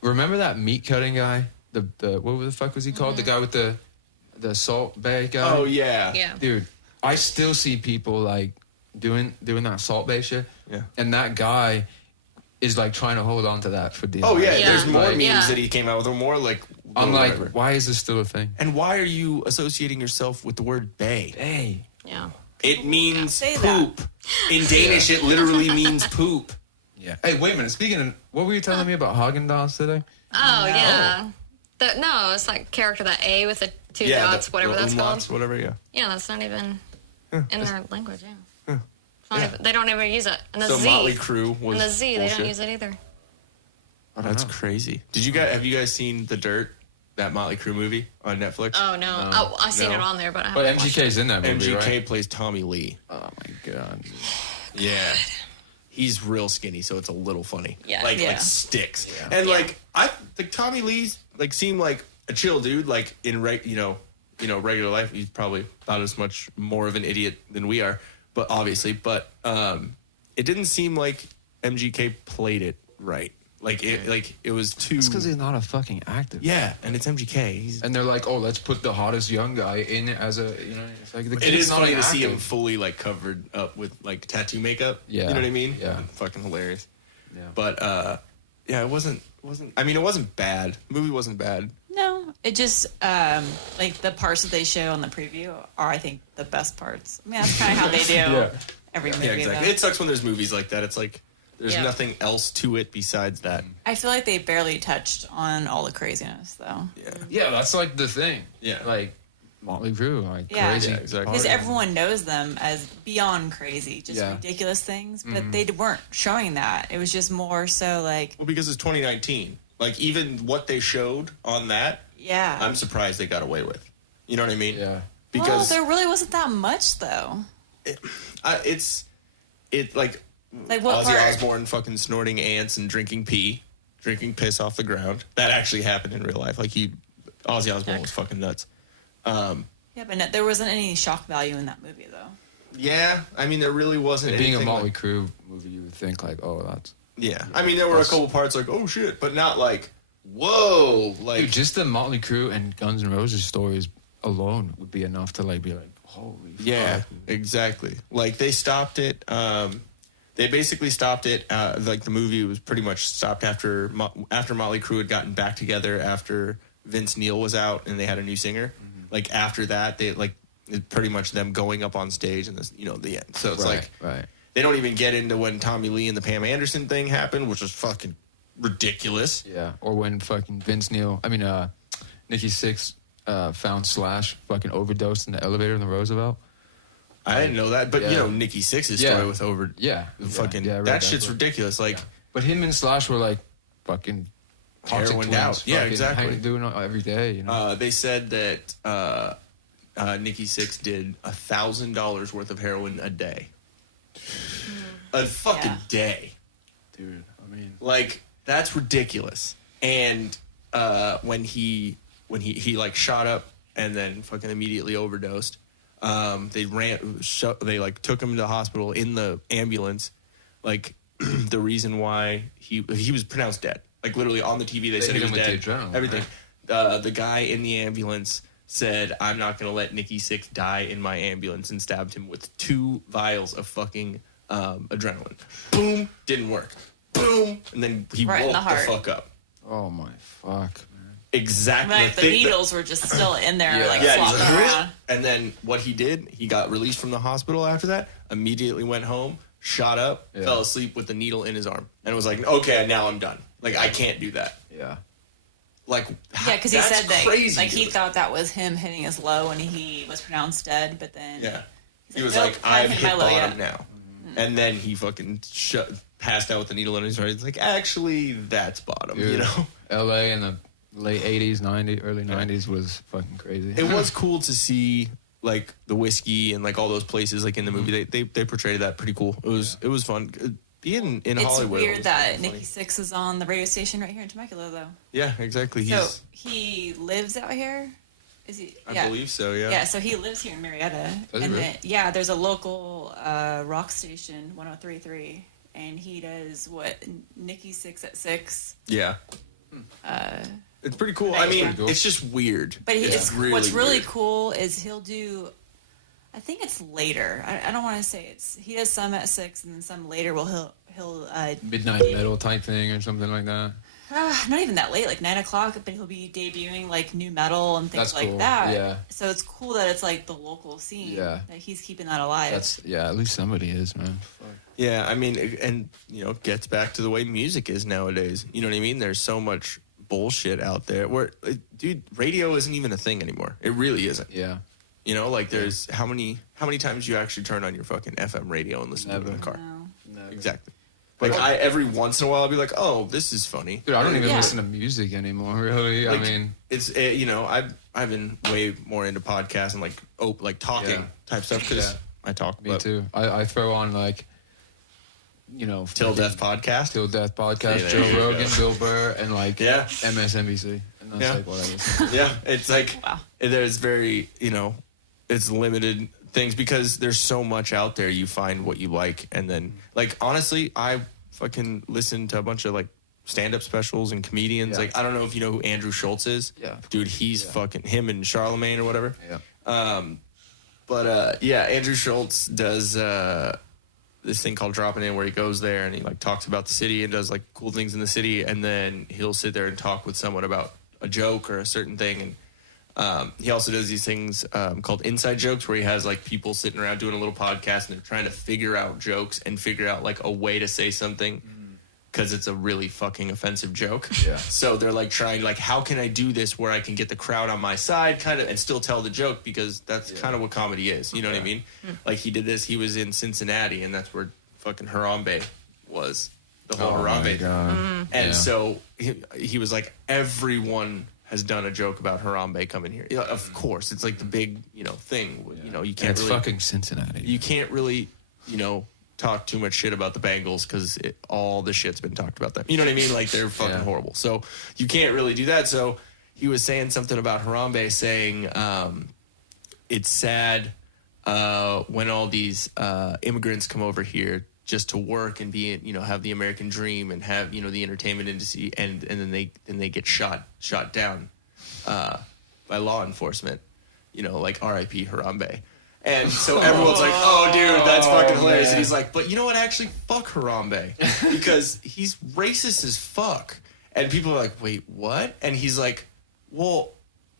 remember that meat cutting guy? The what the fuck was he called? The guy with the Salt Bay guy. oh yeah, Yeah. Dude, I still see people like doing that Salt Bay shit. Yeah. And that guy is like trying to hold on to that for dear Oh yeah, Yeah. there's more Like- memes that he came out with, or more like. I'm like, whatever. why is this still a thing? And why are you associating yourself with the word bay? Hey. Yeah. It means Say poop. In Danish, it literally means poop. Yeah. Hey, wait a minute. Speaking of, what were you telling me about Haagen-Dazs today? Oh yeah. No, it's that character, that A with the two dots, whatever that's called. Whatever, yeah. Yeah, that's not even in their language. Yeah. It's not even, they don't even use it. And the So Z. Motley Crue was And the Z, they don't bullshit. use it either. That's crazy. Have you guys seen The Dirt, that Motley Crue movie on Netflix? Oh no, I've seen No. it on there, but I But haven't watched MGK's in that movie, MGK right? plays Tommy Lee. Oh my god. Yeah. He's real skinny, so it's a little funny. Yeah. Like sticks. And like I think Tommy Lee's like seemed like a chill dude. Like in regular life, he's probably not as much more of an idiot than we are. But obviously, it didn't seem like MGK played it right. Like it was too. It's because he's not a fucking actor. Yeah, and it's MGK. And they're like, oh, let's put the hottest young guy in as a, it's like the It kid's is not funny an to see actor. him fully like covered up with like tattoo makeup. Yeah. You know what I mean? Yeah. Fucking hilarious. Yeah. But yeah, it wasn't. I mean, it wasn't bad. The movie wasn't bad. No, it just like the parts that they show on the preview are, I think, the best parts. I mean, that's kind of how they do every movie. Yeah, exactly. Though. It sucks when there's movies like that. It's like there's Yeah. nothing else to it besides that. I feel like they barely touched on all the craziness, though. Yeah, that's like the thing. Yeah. Like Motley Crue, like Yeah. crazy. Yeah, exactly. Because party. everyone knows them as beyond crazy, just Yeah. ridiculous things, but they weren't showing that. It was just more so like, Well, because it's 2019. Like even what they showed on that, yeah. I'm surprised they got away with. You know what I mean? Yeah. well, Because there really wasn't that much, though. it's like Like what Ozzy part? Osbourne fucking snorting ants and drinking piss off the ground. That actually happened in real life. Like Ozzy Osbourne was fucking nuts. Yeah, but no, there wasn't any shock value in that movie, though. Yeah, I mean there really wasn't. It being a anything Motley like, Crue movie, you would think like, oh, that's yeah, I mean there were a couple parts like oh shit, but not like whoa, like dude, just the Motley Crue and Guns N' Roses stories alone would be enough to like be like, holy yeah, fuck. exactly. Like they stopped it. They basically stopped it. Like the movie was pretty much stopped after Motley Crue had gotten back together after Vince Neil was out and they had a new singer. Like after that, they like it's pretty much them going up on stage and this, the end. So it's like right. they don't even get into when Tommy Lee and the Pam Anderson thing happened, which was fucking ridiculous. Yeah, or when fucking Nikki Sixx found Slash fucking overdosed in the elevator in the Roosevelt. I didn't know that, but Yeah. Nikki Sixx's Yeah. story with Yeah, fucking yeah, I read that shit's book. ridiculous. Like But him and Slash were like fucking toxic Heroined twins, out. Yeah, fucking exactly. doing it every day, you know. they said that Nikki Sixx did $1,000 worth of heroin a day. A fucking Yeah. day. Dude, I mean, Like that's ridiculous. And when he like shot up and then fucking immediately overdosed, they like took him to the hospital in the ambulance. Like the reason why he was pronounced dead. Like literally on the TV they said he hit was him dead. with the adrenaline, Everything. The guy in the ambulance said, "I'm not gonna let Nikki Sixx die in my ambulance," and stabbed him with 2 vials of fucking adrenaline. Boom, didn't work. Boom, and then he Right in woke the the heart. fuck up. oh my fuck, man. Exactly. Like the needles were just still in there, like flopping around. And then what he did, he got released from the hospital after that, immediately went home, shot up, Yeah. fell asleep with the needle in his arm, and was like, okay, now I'm done. Like, I can't do that. Yeah. Like, Yeah, because he that's said that, crazy, like he dude. thought that was him hitting his low when he was pronounced dead, but then Yeah. he's He was "Nope, like, haven't I've hit my hit low bottom yet." now. And then he fucking passed out with the needle in his arm. It's like, actually, that's bottom, Dude, you know? LA in the late 80s, 90s, early 90s was fucking crazy. It was cool to see like the whiskey and like all those places like in the movie. They portrayed that pretty cool. It was fun. Being in It's Hollywood. weird was that funny. Nikki Sixx is on the radio station right here in Temecula, though. Yeah, exactly. So He's he lives out here. Is he? I Yeah. believe so, yeah. Yeah, so he lives here in Marietta, Does he and really? then, yeah, there's a local rock station, 103.3, and he does what Nikki Sixx at 6. Yeah. It's pretty cool. I Pretty mean, cool. it's just weird. But It's what's really weird. cool is he'll do. I think it's later. I don't want to say it's. He does some at 6, and then some later. Well, he'll Midnight metal type thing or something like that. not even that late, like 9 o'clock. But he'll be debuting like new metal and things That's like cool, that. yeah. So it's cool that it's like the local scene. Yeah. That he's keeping that alive. At least somebody is, man. Fuck. Yeah, I mean, and it gets back to the way music is nowadays. You know what I mean? There's so much bullshit out there where, dude, radio isn't even a thing anymore. It really isn't. Yeah. You know, like there's how many times you actually turn on your fucking FM radio and listen to it in Never. the car? No. Exactly. Like every once in a while I'll be like, oh, this is funny. Dude, I don't even Yeah. listen to music anymore, really. Like, I mean, it's I've been way more into podcasts and like talking Yeah. type stuff because Yeah. I talk. me but too. I throw on like, Till Death podcast. Till Death podcast, See, there Joe you Rogan, go. Bill Burr, and like Yeah. MSNBC. And that's Yeah. like what I listen to. Yeah, it's like Wow. there's very it's limited things because there's so much out there. You find what you like, and then like honestly, I fucking listen to a bunch of like stand-up specials and comedians. Yeah. Like, I don't know if you know who Andrew Schultz is. Yeah. Dude, he's fucking him and Charlemagne or whatever. Yeah. Andrew Schultz does this thing called Dropping In, where he goes there and he like talks about the city and does like cool things in the city, and then he'll sit there and talk with someone about a joke or a certain thing. And he also does these things called inside jokes, where he has like people sitting around doing a little podcast and they're trying to figure out jokes and figure out like a way to say something because it's a really fucking offensive joke. Yeah. So they're like trying, like, how can I do this where I can get the crowd on my side kind of and still tell the joke, because that's kind of what comedy is. You know what I mean? Like, he did this, he was in Cincinnati, and that's where fucking Harambe was. The whole Harambe. And so he was like, everyone has done a joke about Harambe coming here. Of course, it's like the big, thing. You can't It's really, fucking Cincinnati. you can't really, talk too much shit about the Bengals because all the shit's been talked about them. You know what I mean? Like, they're fucking horrible. So you can't really do that. So he was saying something about Harambe, saying it's sad when all these immigrants come over here just to work and be, have the American dream and have, the entertainment industry, and then they get shot down by law enforcement, like R.I.P. Harambe. And so everyone's like, oh, dude, that's fucking hilarious. And he's like, but you know what? Actually, fuck Harambe, because he's racist as fuck. And people are like, wait, what? And he's like, well,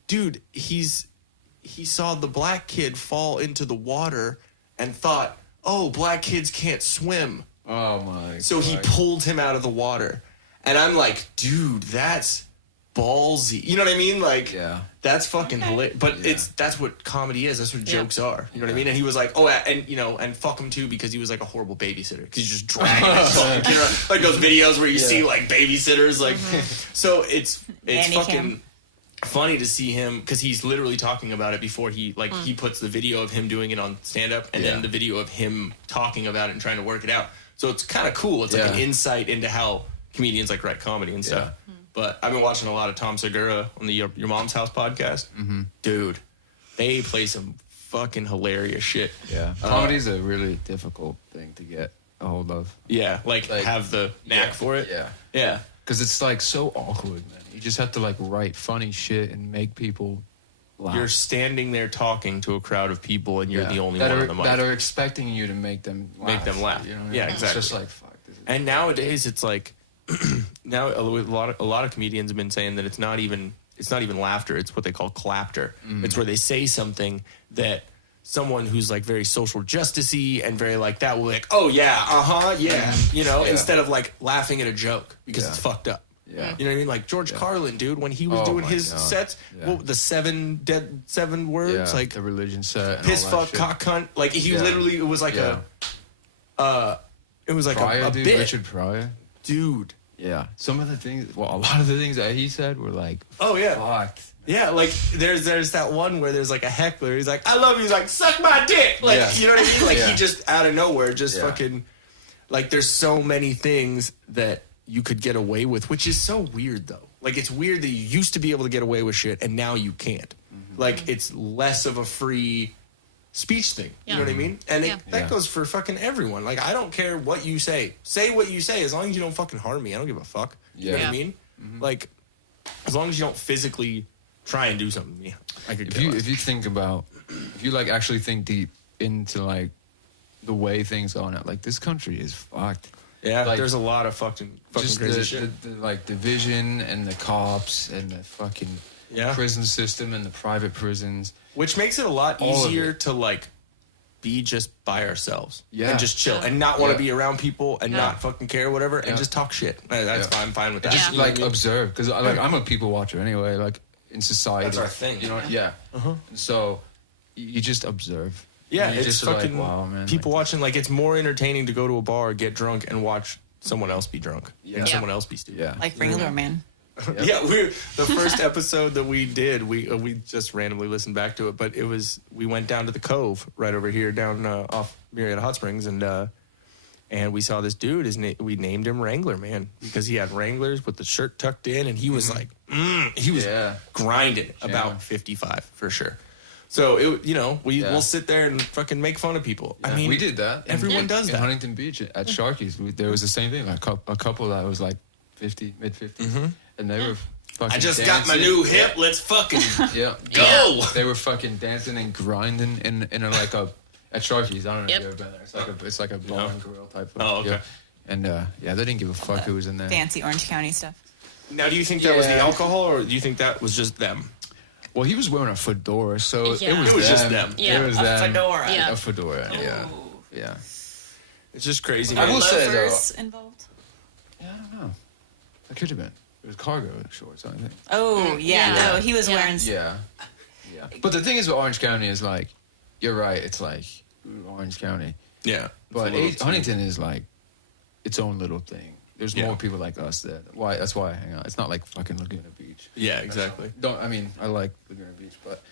dude, he saw the black kid fall into the water and thought, oh, black kids can't swim. Oh, my So he pulled him out of the water. And I'm like, dude, that's ballsy. You know what I mean? Like, that's fucking hilarious. But that's what comedy is. That's what jokes are. You know what I mean? And he was like, oh, and fuck him too, because he was like a horrible babysitter. Because he's just dragging his fucking kid around. Like those videos where you see like babysitters. Like, so it's Nanny fucking cam. funny to see him, because he's literally talking about it before he he puts the video of him doing it on stand-up, and then the video of him talking about it and trying to work it out. So it's kind of cool. It's like an insight into how comedians like write comedy and stuff. But I've been watching a lot of Tom Segura on the Your Mom's House podcast. Dude, they play some fucking hilarious shit. Yeah. Comedy's a really difficult thing to get a hold of. Yeah, like have the knack for it. Yeah. Because it's like so awkward, man. You just have to like write funny shit and make people laugh. You're standing there talking to a crowd of people, and you're the only one on the mic. That are expecting you to make them laugh. You know what I mean? Yeah, exactly. It's just like, fuck. And nowadays, it's like, now a lot of comedians have been saying that it's not even laughter. It's what they call clapter. It's where they say something that someone who's like very social justice-y and very like that will be like, oh yeah, instead of like laughing at a joke because it's fucked up. Yeah. You know what I mean? Like George Carlin, dude, when he was doing his sets, the seven words, like the religion set, and piss, all that fuck, cock, cunt. Like he literally, it was like it was like a dude, bit. Richard Pryor, dude. Yeah, some of the things. Well, a lot of the things that he said were like, oh yeah, fucked. Yeah, like there's that one where there's like a heckler. He's like, I love you. He's like, suck my dick. Like, you know what I mean? Like he just out of nowhere just fucking. Like, there's so many things that you could get away with, which is so weird though. Like, it's weird that you used to be able to get away with shit and now you can't. Like, it's less of a free speech thing. You know what I mean? And that goes for fucking everyone. Like, I don't care what you say. Say what you say as long as you don't fucking harm me. I don't give a fuck. You know what I mean? Like, as long as you don't physically try and do something to me, I could care less. If you think about, if you like actually think deep into like the way things are now, like this country is fucked. Yeah, like, there's a lot of fucking crazy shit. The like division and the cops and the fucking prison system and the private prisons. Which makes it a lot easier to like be just by ourselves and just chill and not want to be around people and not fucking care or whatever and just talk shit. That's fine. I'm fine with that. Just like observe, because like I'm a people watcher anyway. Like in society, that's our thing. You know? Yeah. And so you just observe. Yeah, it's just fucking like, wow, man. People watching, like, it's more entertaining to go to a bar, get drunk, and watch someone else be drunk and someone else be stupid. Yeah. Like Wrangler Man. Yeah, the first episode that we did, we just randomly listened back to it, but it was, we went down to the Cove right over here down off Marietta Hot Springs, and we saw this dude. We named him Wrangler Man because he had Wranglers with the shirt tucked in, and he was like, he was grinding about 55 for sure. So we'll sit there and fucking make fun of people. Yeah, I mean, we did that. Everyone does that. In Huntington Beach at Sharky's, there was the same thing. Like a couple that was like mid 50s, and they were fucking I just dancing. got my new hip. Let's fucking Yeah. go. They were fucking dancing and grinding in a like a at Sharky's. I don't know if Yep. you've ever been there. It's like a bar and grill type of. Oh, okay. Yeah. And yeah, they didn't give a fuck who was in there. Fancy Orange County stuff. Now, do you think that was the Yeah. alcohol, or do you think that was just them? Well, he was wearing a fedora, so Yeah. it was It was just them. them. Yeah. It was A them. fedora. Yeah. A fedora. Yeah. Ooh. Yeah. It's just crazy. I man. will say, though- Loafers involved? Yeah, I don't know. It could have been. It was cargo shorts, I think. Oh, yeah. Yeah. No, he was Yeah. wearing... Yeah. Yeah. But the thing is with Orange County is like, you're right, it's like Orange County. Yeah. But It's a little too- Huntington is like its own little thing. There's Yeah. more people like us there. That's why I hang out. It's not like fucking Laguna Beach. Yeah, exactly. I mean, I like Laguna Beach, but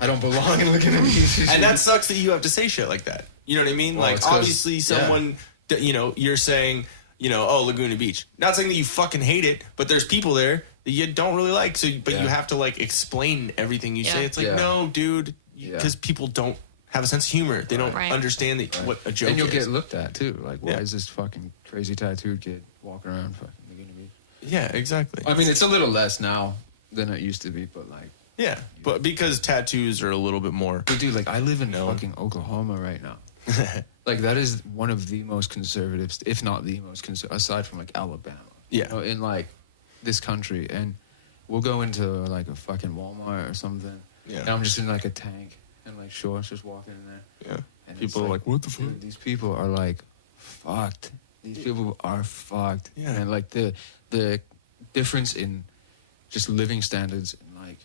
I don't belong in Laguna Beach. And that sucks that you have to say shit like that. You know what I mean? Well, like, it's 'cause- obviously, someone that, you know, you're saying, you know, oh, Laguna Beach. Not saying that you fucking hate it, but there's people there that you don't really like. So, but Yeah. you have to like explain everything you say. Yeah. It's like, Yeah. no, dude, Yeah. because people don't have a sense of humor. They don't Right. understand what a joke And you'll is. get looked at too. Like, why Yeah. is this fucking crazy tattooed kid walking around fucking Laguna Beach? Yeah, exactly. I mean, it's a little less now than it used to be, but like, Yeah, but because tattoos are a little bit more. but dude, like, I live in No. fucking Oklahoma right now. Like, that is one of the most conservative, if not the most conservative, aside from like Alabama. Yeah. You know, in like this country, and we'll go into like a fucking Walmart or something, Yeah. and I'm just in like a tank and like shorts, just walking in there. Yeah. And People it's are like, what the fuck? dude, these people are like fucked. These people are fucked. Yeah. And like the difference in just living standards and like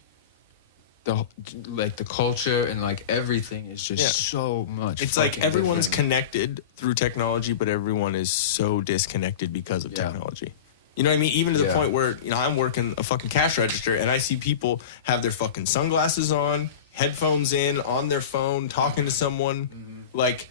the culture and like everything is just Yeah. so much. It's like fucking everyone's different. connected through technology, but everyone is so disconnected because of Yeah. technology. You know what I mean? Even to the Yeah. point where, you know, I'm working a fucking cash register and I see people have their fucking sunglasses on, headphones in, on their phone, talking to someone. Like,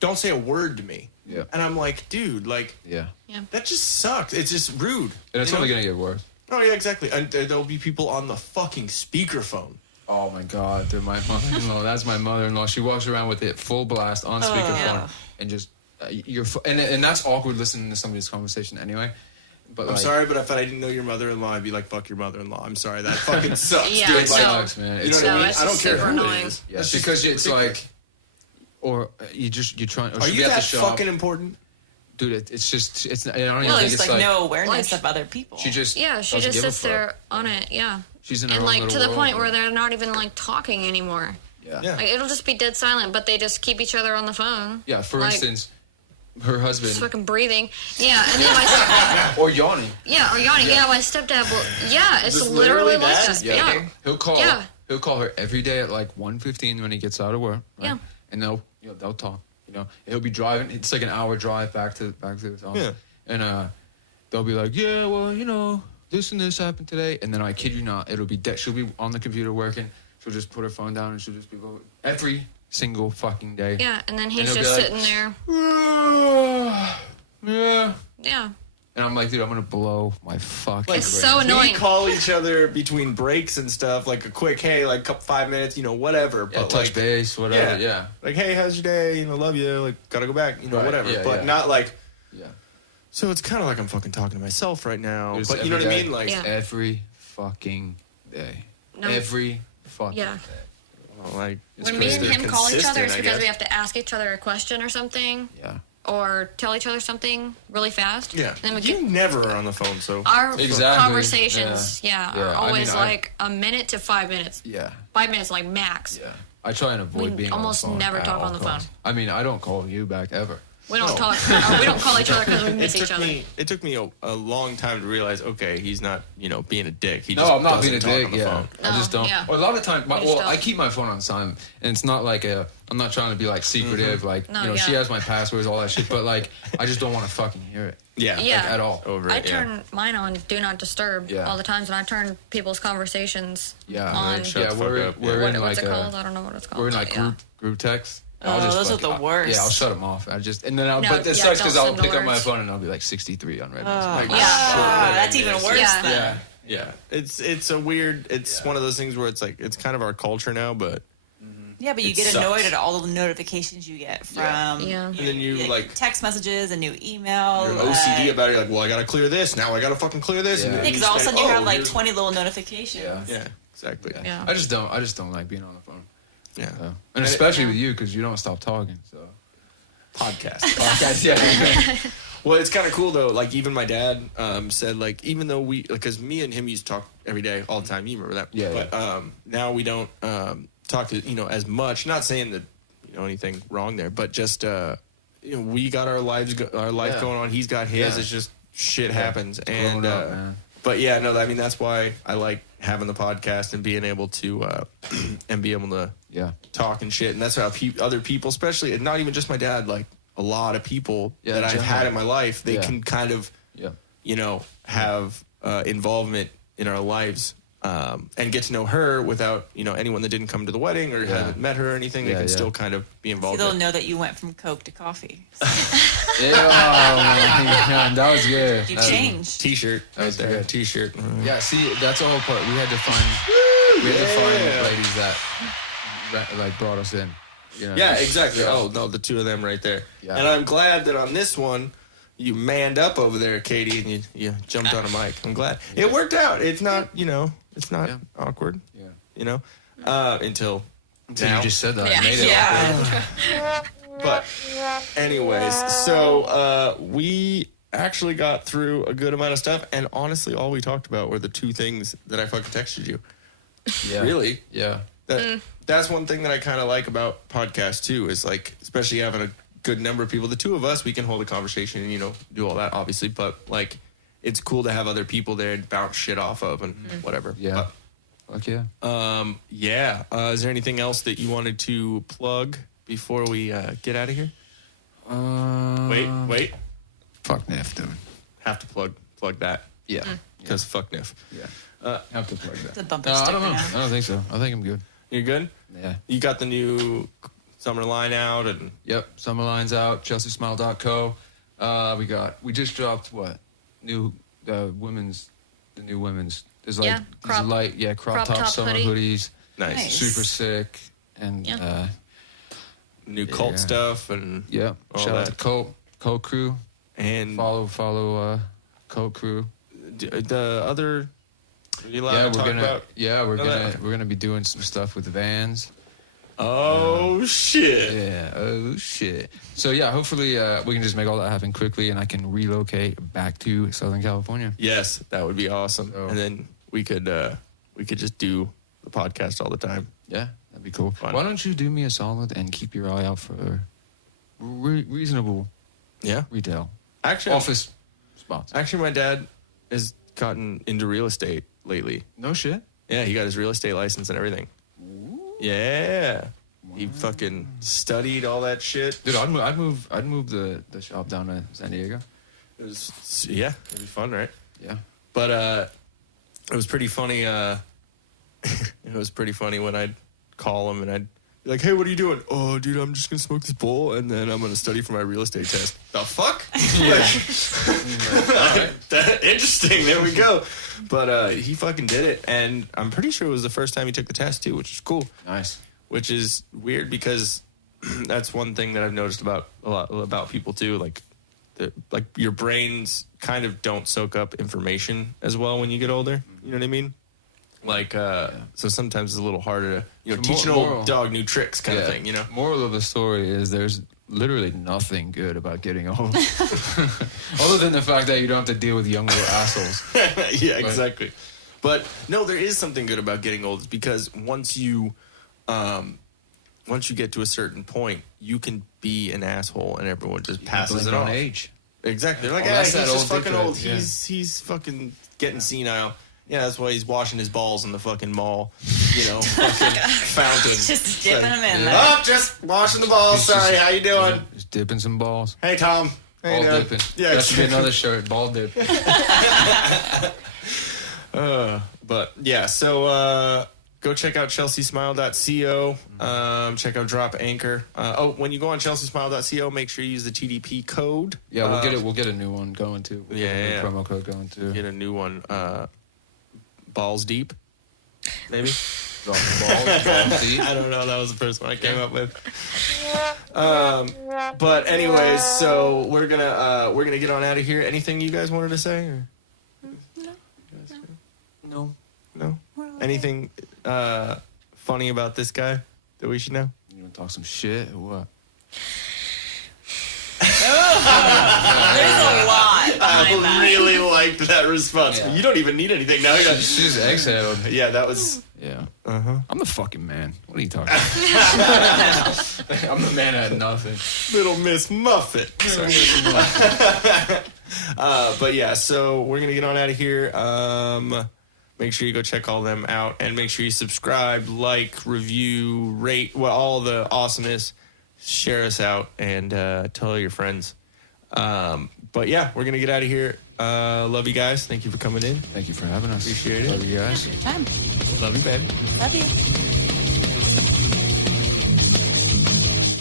don't say a word to me. Yeah. And I'm like, dude, like, Yeah. that just sucks. It's just rude. And it's you know? only gonna get worse. Oh, yeah, exactly. And there'll be people on the fucking speakerphone. Oh my god, they're my mother-in-law. That's my mother-in-law. She walks around with it full blast on speakerphone and just and that's awkward listening to somebody's conversation anyway. But I'm like, sorry, but if I didn't know your mother-in-law, I'd be like, fuck your mother-in-law. I'm sorry. That fucking sucks, Yeah, dude. it Like, sucks, man. You know It's what I mean? it's I don't care super who annoying. it is. yeah, That's just because it's ridiculous. like, or you're trying. Or Are should you be at the that shop. fucking important? Dude, it's just I don't even Well, think there's it's like no awareness Like- of other people. She just Yeah, she doesn't just give a sits fuck. there on it. Yeah. She's in her And own like little to the world. point where they're not even like talking anymore. Yeah. Like it'll just be dead silent, but they just keep each other on the phone. Yeah, for Like, instance, her husband Just fucking breathing. Yeah, and then my or yawning. or yawning. Yeah, my stepdad will. Yeah, it's Just literally literally like that? that. Yeah. Yeah. He'll call. Yeah. He'll call her every day at like 1:15 when he gets out of work. Right? Yeah. And they'll talk. You know, he'll be driving. It's like an hour drive back to his office. Yeah. And they'll be like, yeah, well, you know, this and this happened today. And then I kid you not, it'll be she'll be on the computer working. She'll just put her phone down and she'll just be going every single fucking day. Yeah, and then he's And he'll just be sitting there. Yeah. Yeah. And I'm like, dude, I'm gonna blow my fucking. It's brains. so annoying. We call each other between breaks and stuff, like a quick, hey, like 5 minutes, you know, whatever. Yeah, But touch like, base, whatever. Yeah. like, hey, how's your day? You know, love you. Like, gotta go back. You know, Right, whatever. yeah, but yeah. not like. Yeah. So it's kind of like I'm fucking talking to myself right now. There's But you know what I every mean? day. Like, Yeah. Every fucking day. No. Every fucking Yeah. day. well, like It's When me and crazy. him call each other, it's Consistent, I because we guess. have to ask each other a question or something, Yeah. or tell each other something really fast. yeah. And then we You get never are on the phone, so. our Exactly. conversations. Yeah, Yeah, are I mean, always I- like a minute to 5 minutes. Yeah. 5 minutes, like max. Yeah. I try and avoid We being almost on the phone never at talk all on the costs. phone. I mean, I don't call you back ever. We don't Oh. talk. We don't call each other because we miss It each took other. it took me a long time to realize, okay, he's not, you know, being a dick. He No, just I'm not being a doesn't talk dick. on the Yeah, phone. I just No, don't. yeah. Well, a lot of times, We just well, don't. I keep my phone on silent, and it's not like I'm not trying to be like secretive, like No, you know, yeah. she has my passwords, all that shit, but like I just don't want to fucking hear it. Yeah. Yeah. Like, at all. Over I it, yeah. turn mine on Do Not Disturb Yeah. all the times, and I turn people's conversations Yeah, on. right, shut yeah, the fuck we're up. we're What- in like what's it called? I don't know what it's called. we're in like but yeah. group text. Oh, those are the worst. Yeah, I'll shut them off. But it yeah, sucks because don't I'll send pick up my alerts. phone and I'll be like 63 unread. Like, Yeah. That's even worse Yeah. than. Yeah, it's a weird. It's one of those things where it's like it's kind of our culture now, but Yeah, but you It get sucks. annoyed at all the notifications you get from Yeah. And then you, like, text messages, a new email. You're OCD about it. You're like, well, I gotta clear this. Now I gotta fucking clear this. Yeah. And then Because all of a spend- sudden you have oh, like here's- 20 little notifications. Yeah. Yeah, exactly. Yeah. I just don't like being on the phone. Yeah. And especially with you, because you don't stop talking. So Podcast. yeah. Well, it's kind of cool though. Like even my dad said, like even though because me and him used to talk every day, all the time. You remember that? Yeah. But now we don't talk to as much. Not saying that anything wrong there, but just we got our life going on. He's got his. Yeah. It's just shit happens. And Growing up, man. but yeah, no, I mean that's why I like having the podcast and being able to and be able to talk and shit. And that's how other people, especially not even just my dad, like a lot of people that I've had in my life, they can kind of have involvement in our lives. And get to know her without anyone that didn't come to the wedding or haven't met her or anything. They can still kind of be involved. So they'll know that you went from Coke to coffee. Yeah, that was good. You changed. T-shirt. That was good. T-shirt. Yeah, see, that's all part. We had to find the ladies that like brought us in. Yeah, exactly. Oh no, the two of them right there. Yeah. And I'm glad that on this one you manned up over there, Katie, and you jumped on a mic. I'm glad it worked out. It's not it's not awkward. Yeah. Until Until now. you just said that. Yeah. I made it awkward. But anyways, so we actually got through a good amount of stuff, and honestly, all we talked about were the two things that I fucking texted you. Yeah. Really? Yeah. That's one thing that I kind of like about podcasts too, is like, especially having a good number of people. The two of us, we can hold a conversation and do all that, obviously, but like, it's cool to have other people there and bounce shit off of and whatever. Yeah. Fuck yeah. Is there anything else that you wanted to plug before we get out of here? Wait. Fuck Niff, dude. Have to plug that. Yeah. Because fuck Niff. Yeah. Have to plug that. It's a bumper I sticker don't know. now. I don't think so. I think I'm good. You're good? Yeah. You got the new summer line out and Yep. Summer line's out. ChelseaSmile.co. We just dropped what? The new women's. There's like crop top summer hoodie. hoodies. nice. Super sick. And New cult stuff and yeah. all Shout out that. to Cult Crew. And Follow Cult Crew. the other. Are you allowed Yeah, to talk about? we're gonna be doing some stuff with the Vans. Oh shit! Yeah. Oh shit. So yeah, hopefully we can just make all that happen quickly, and I can relocate back to Southern California. Yes, that would be awesome. So- And then we could just do the podcast all the time. Yeah, that'd be cool. Fun. Why don't you do me a solid and keep your eye out for reasonable Yeah. retail Actually, office spots? my dad has gotten into real estate lately. No shit. Yeah, he got his real estate license and everything. Yeah. He fucking studied all that shit. Dude, I'd move the shop down to San Diego. It was, it'd be fun, right? Yeah. But it was pretty funny. It was pretty funny when I'd call him and I'd be like, "Hey, what are you doing?" "Oh, dude, I'm just gonna smoke this bowl and then I'm gonna study for my real estate test." The fuck? Interesting. There we go. But he fucking did it, and I'm pretty sure it was the first time he took the test too, which is cool. Nice. Which is weird because that's one thing that I've noticed about a lot about people too. Like your brains kind of don't soak up information as well when you get older. You know what I mean? Like, so sometimes it's a little harder to, teach an old dog new tricks kind of thing, Moral of the story is there's literally nothing good about getting old. Other than the fact that you don't have to deal with young little assholes. Yeah, exactly. But no, there is something good about getting old because once you get to a certain point, you can be an asshole and everyone just passes it off. Age. Exactly. They're like, that's he's that just old fucking dickhead, old. yeah. He's fucking getting senile. Yeah, that's why he's washing his balls in the fucking mall, fucking fountain. Just dipping them in there. Oh, just washing the balls. Sorry, how you doing? Just dipping some balls. Hey, Tom. How you Ball doing? dipping. Yeah, That should be another shirt. Ball dip. But yeah, so go check out ChelseaSmile.co. Check out Drop Anchor. When you go on ChelseaSmile.co, make sure you use the TDP code. Yeah, we'll get a new one going too. We'll get a new promo code going too. Get a new one. Balls deep, maybe. Drop the ball. See? I don't know. That was the first one I came up with. But anyways, so we're gonna get on out of here. Anything you guys wanted to say? Or? No. Anything funny about this guy that we should know? You want to talk some shit or what? There's a lot behind that. I really liked that response. Yeah. You don't even need anything now. She just exhaled. Yeah, that was. Yeah. Uh-huh. I'm the fucking man. What are you talking about? I'm the man at nothing. Little Miss Muffet. But yeah, so we're gonna get on out of here. Make sure you go check all them out, and make sure you subscribe, like, review, rate, all the awesomeness. Share us out and tell your friends. But yeah, we're gonna get out of here. Love you guys. Thank you for coming in. Thank you for having us. Appreciate it. Love you guys. Time. Love you, baby. Love you.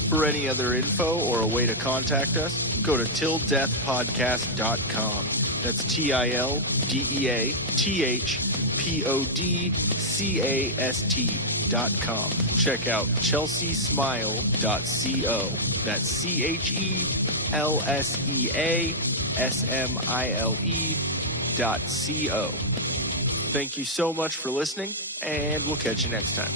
For any other info or a way to contact us, go to tilldeathpodcast.com. That's TILDEATHPODCAST.com. Check out chelseasmile.co. That's CHELSEASMILE.co. Thank you so much for listening, and we'll catch you next time.